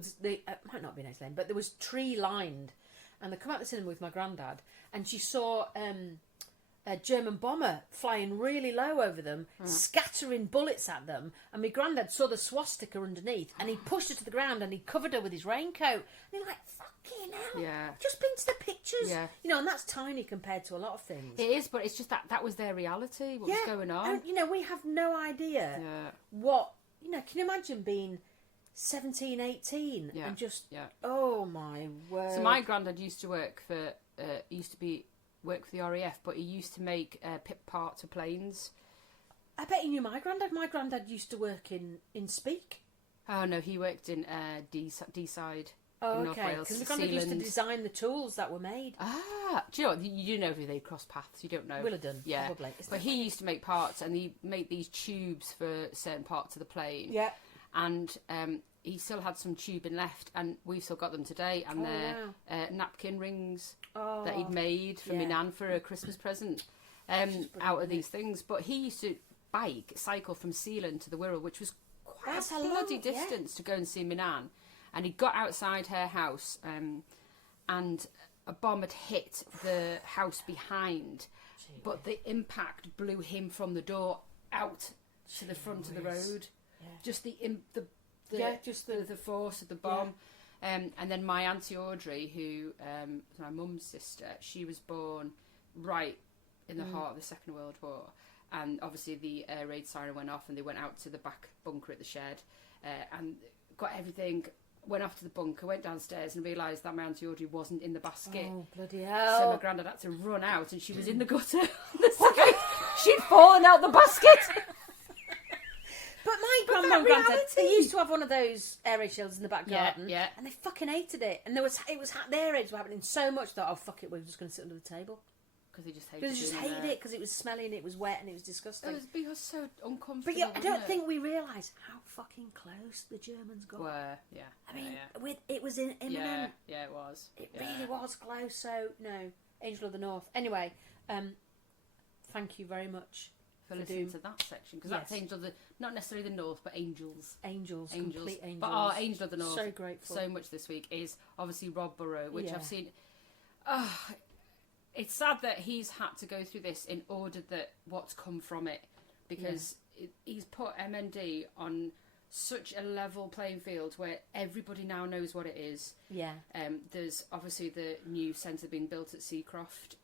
might not be Edge Lane, but there was tree lined, and they come out the cinema with my granddad, and she saw a German bomber flying really low over them, scattering bullets at them, and my granddad saw the swastika underneath, and he pushed her to the ground, and he covered her with his raincoat, and you're like, fucking hell, just been to the pictures, and that's tiny compared to a lot of things. It is, but it's just that was their reality, what was going on. And, we have no idea what, can you imagine being 17, 18, and just, oh my word. So my granddad used to work for, work for the RAF, but he used to make pip parts of planes. I bet you knew my granddad. My granddad used to work in Speak. Oh no, he worked in D-side. Oh, in North okay. Wales. Because we kind of used to design the tools that were made. Do you know what? You do know who they cross paths. You don't know. Will have done. Yeah. Probably. But he used to make parts, and he made these tubes for certain parts of the plane. Yeah. And he still had some tubing left, and we've still got them today. And they're napkin rings that he'd made for my nan for a Christmas present out of these things. But he used to cycle from Sealand to the Wirral, which was quite a bloody distance to go and see my nan. And he got outside her house, and a bomb had hit the house behind, but the impact blew him from the door out to the front of the road. Yeah. Just the force of the bomb. Yeah. And then my Auntie Audrey, who was my mum's sister, she was born right in the heart of the Second World War. And obviously the air raid siren went off, and they went out to the back bunker at the shed and got everything. Went off to the bunker, went downstairs and realised that my Auntie Audrey wasn't in the basket. Oh, bloody hell. So my granddad had to run out, and she was in the gutter on the side. She'd fallen out the basket. But my grandma and granddad, they used to have one of those air raid shells in the back garden. Yeah. And they fucking hated it. And their raids were happening so much that, oh, fuck it, we're just going to sit under the table. Because they just hated it, because it was smelly and it was wet and it was disgusting. It was so uncomfortable. But yeah, I don't think we realise how fucking close the Germans got. Yeah. I mean, it was imminent. Yeah, it was. It really was close. So no, Angel of the North. Anyway, thank you very much for listening to that section, because that's Angel of the, not necessarily the North, but angels. Angels. Complete angels. But our Angel of the North, so grateful. So much this week is obviously Rob Burrow, which I've seen. It's sad that he's had to go through this in order that what's come from it, because he's put MND on such a level playing field where everybody now knows what it is. Yeah. There's obviously the new centre being built at Seacroft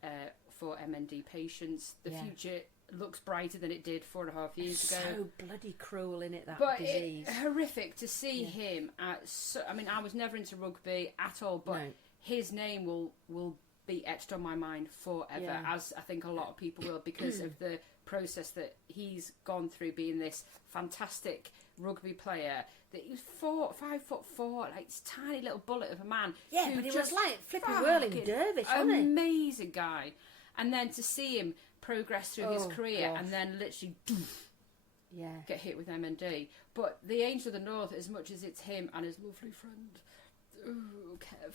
for MND patients. The future looks brighter than it did 4.5 years ago. So bloody cruel, innit, that disease. But horrific to see him at. I was never into rugby at all, but his name will be etched on my mind forever, as I think a lot of people will, because of the process that he's gone through, being this fantastic rugby player. That he was 5'4", like this tiny little bullet of a man. Yeah, but he was like flipping whirling dervish, wasn't he? Amazing guy. And then to see him progress through his career and then literally get hit with MND. But the Angel of the North, as much as it's him and his lovely friend, Kev,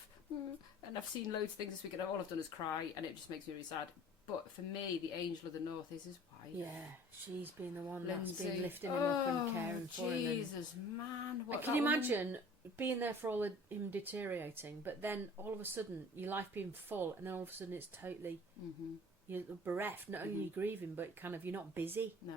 and I've seen loads of things this week, and all I've done is cry, and it just makes me really sad. But for me, the Angel of the North is his wife. Yeah, she's been the one that's been lifting him up and caring for him. Jesus, man! Can you imagine being there for all of him deteriorating, but then all of a sudden your life being full, and then all of a sudden it's totally you're bereft. Not only you grieving, but kind of you're not busy. No.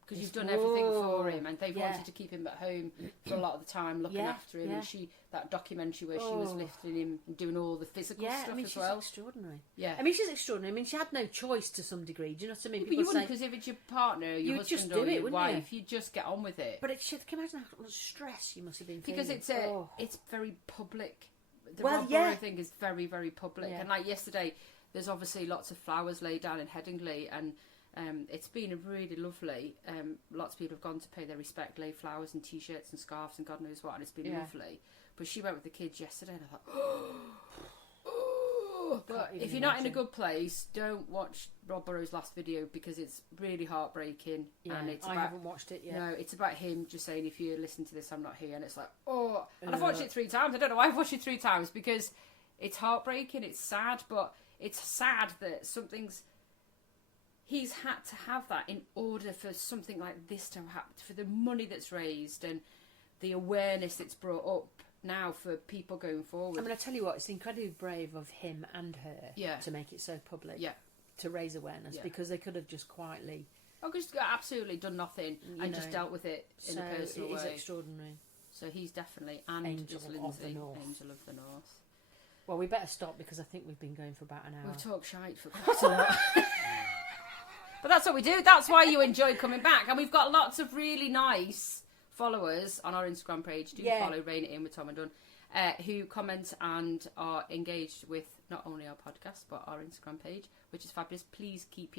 Because you've done everything for him, and they've wanted to keep him at home for a lot of the time, looking after him. And that documentary where she was lifting him and doing all the physical stuff as well. She's extraordinary. Yeah, I mean, she's extraordinary. I mean, she had no choice to some degree. Do you know what I mean? But you wouldn't, because if it's your partner, your husband, or your wife, you just get on with it. But can you imagine how much stress you must have been feeling? Because it's very public. The Rob Burrow thing is very, very public. And like yesterday, there's obviously lots of flowers laid down in Headingley, and it's been really lovely. Lots of people have gone to pay their respect, lay flowers and t-shirts and scarves and God knows what, and it's been lovely. But she went with the kids yesterday, and I thought, But if you're not in a good place, don't watch Rob Burrow's last video, because it's really heartbreaking. Yeah, and it's I haven't watched it yet. No, it's about him just saying, if you listen to this, I'm not here. And it's like, and I've watched it 3 times. I don't know why I've watched it 3 times, because it's heartbreaking, it's sad, but it's sad that he's had to have that in order for something like this to happen, for the money that's raised and the awareness that's brought up now for people going forward. I mean, I tell you what, it's incredibly brave of him and her to make it so public, to raise awareness, because they could have just quietly... just absolutely done nothing and just dealt with it in a personal way. It is extraordinary. So he's definitely, and Angel of the North. Angel of the North. Well, we better stop, because I think we've been going for about an hour. We've talked shite for quite a lot. But that's what we do. That's why you enjoy coming back. And we've got lots of really nice followers on our Instagram page. Do follow Rein It In with Thom and Dunn, who comment and are engaged with not only our podcast, but our Instagram page, which is fabulous. Please keep,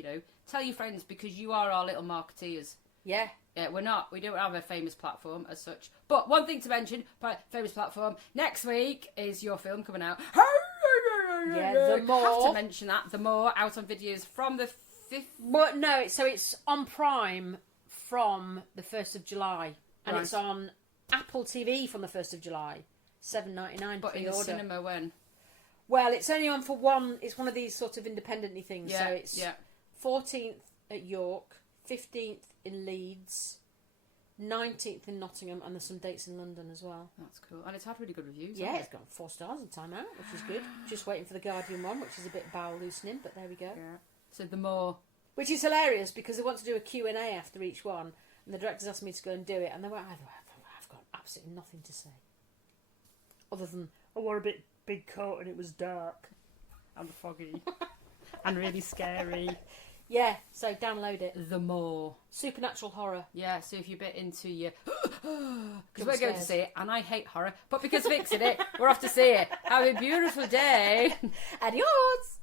tell your friends, because you are our little marketeers. Yeah. we're not. We don't have a famous platform as such. But one thing to mention, famous platform, next week is your film coming out. Yeah, The More. Have to mention that. The More, out on videos from the 5th. Well, no, so it's on Prime from the 1st of July. And Right. it's on Apple TV from the 1st of July. $7.99 But in the pre-order. cinema when? Well, it's only on for one. It's one of these sort of independently things. Yeah, So it's 14th at York, 15th in Leeds, 19th in Nottingham, and there's some dates in London as well. That's cool. And it's had really good reviews. Yeah, hasn't it's got 4 stars in Time Out, which is good. Just waiting for the Guardian one, which is a bit bowel loosening, but there we go. Yeah. So The More. Which is hilarious because they want to do a Q&A after each one, and the directors asked me to go and do it, and they went, I've got absolutely nothing to say. Other than, I wore a big coat and it was dark and foggy and really scary. yeah, so download it. The More. Supernatural horror. Yeah, so if you're a bit into your... Because Jump we're going to scares. see it, and I hate horror, but because Vic's in it, we're off to see it. Have a beautiful day. Adios!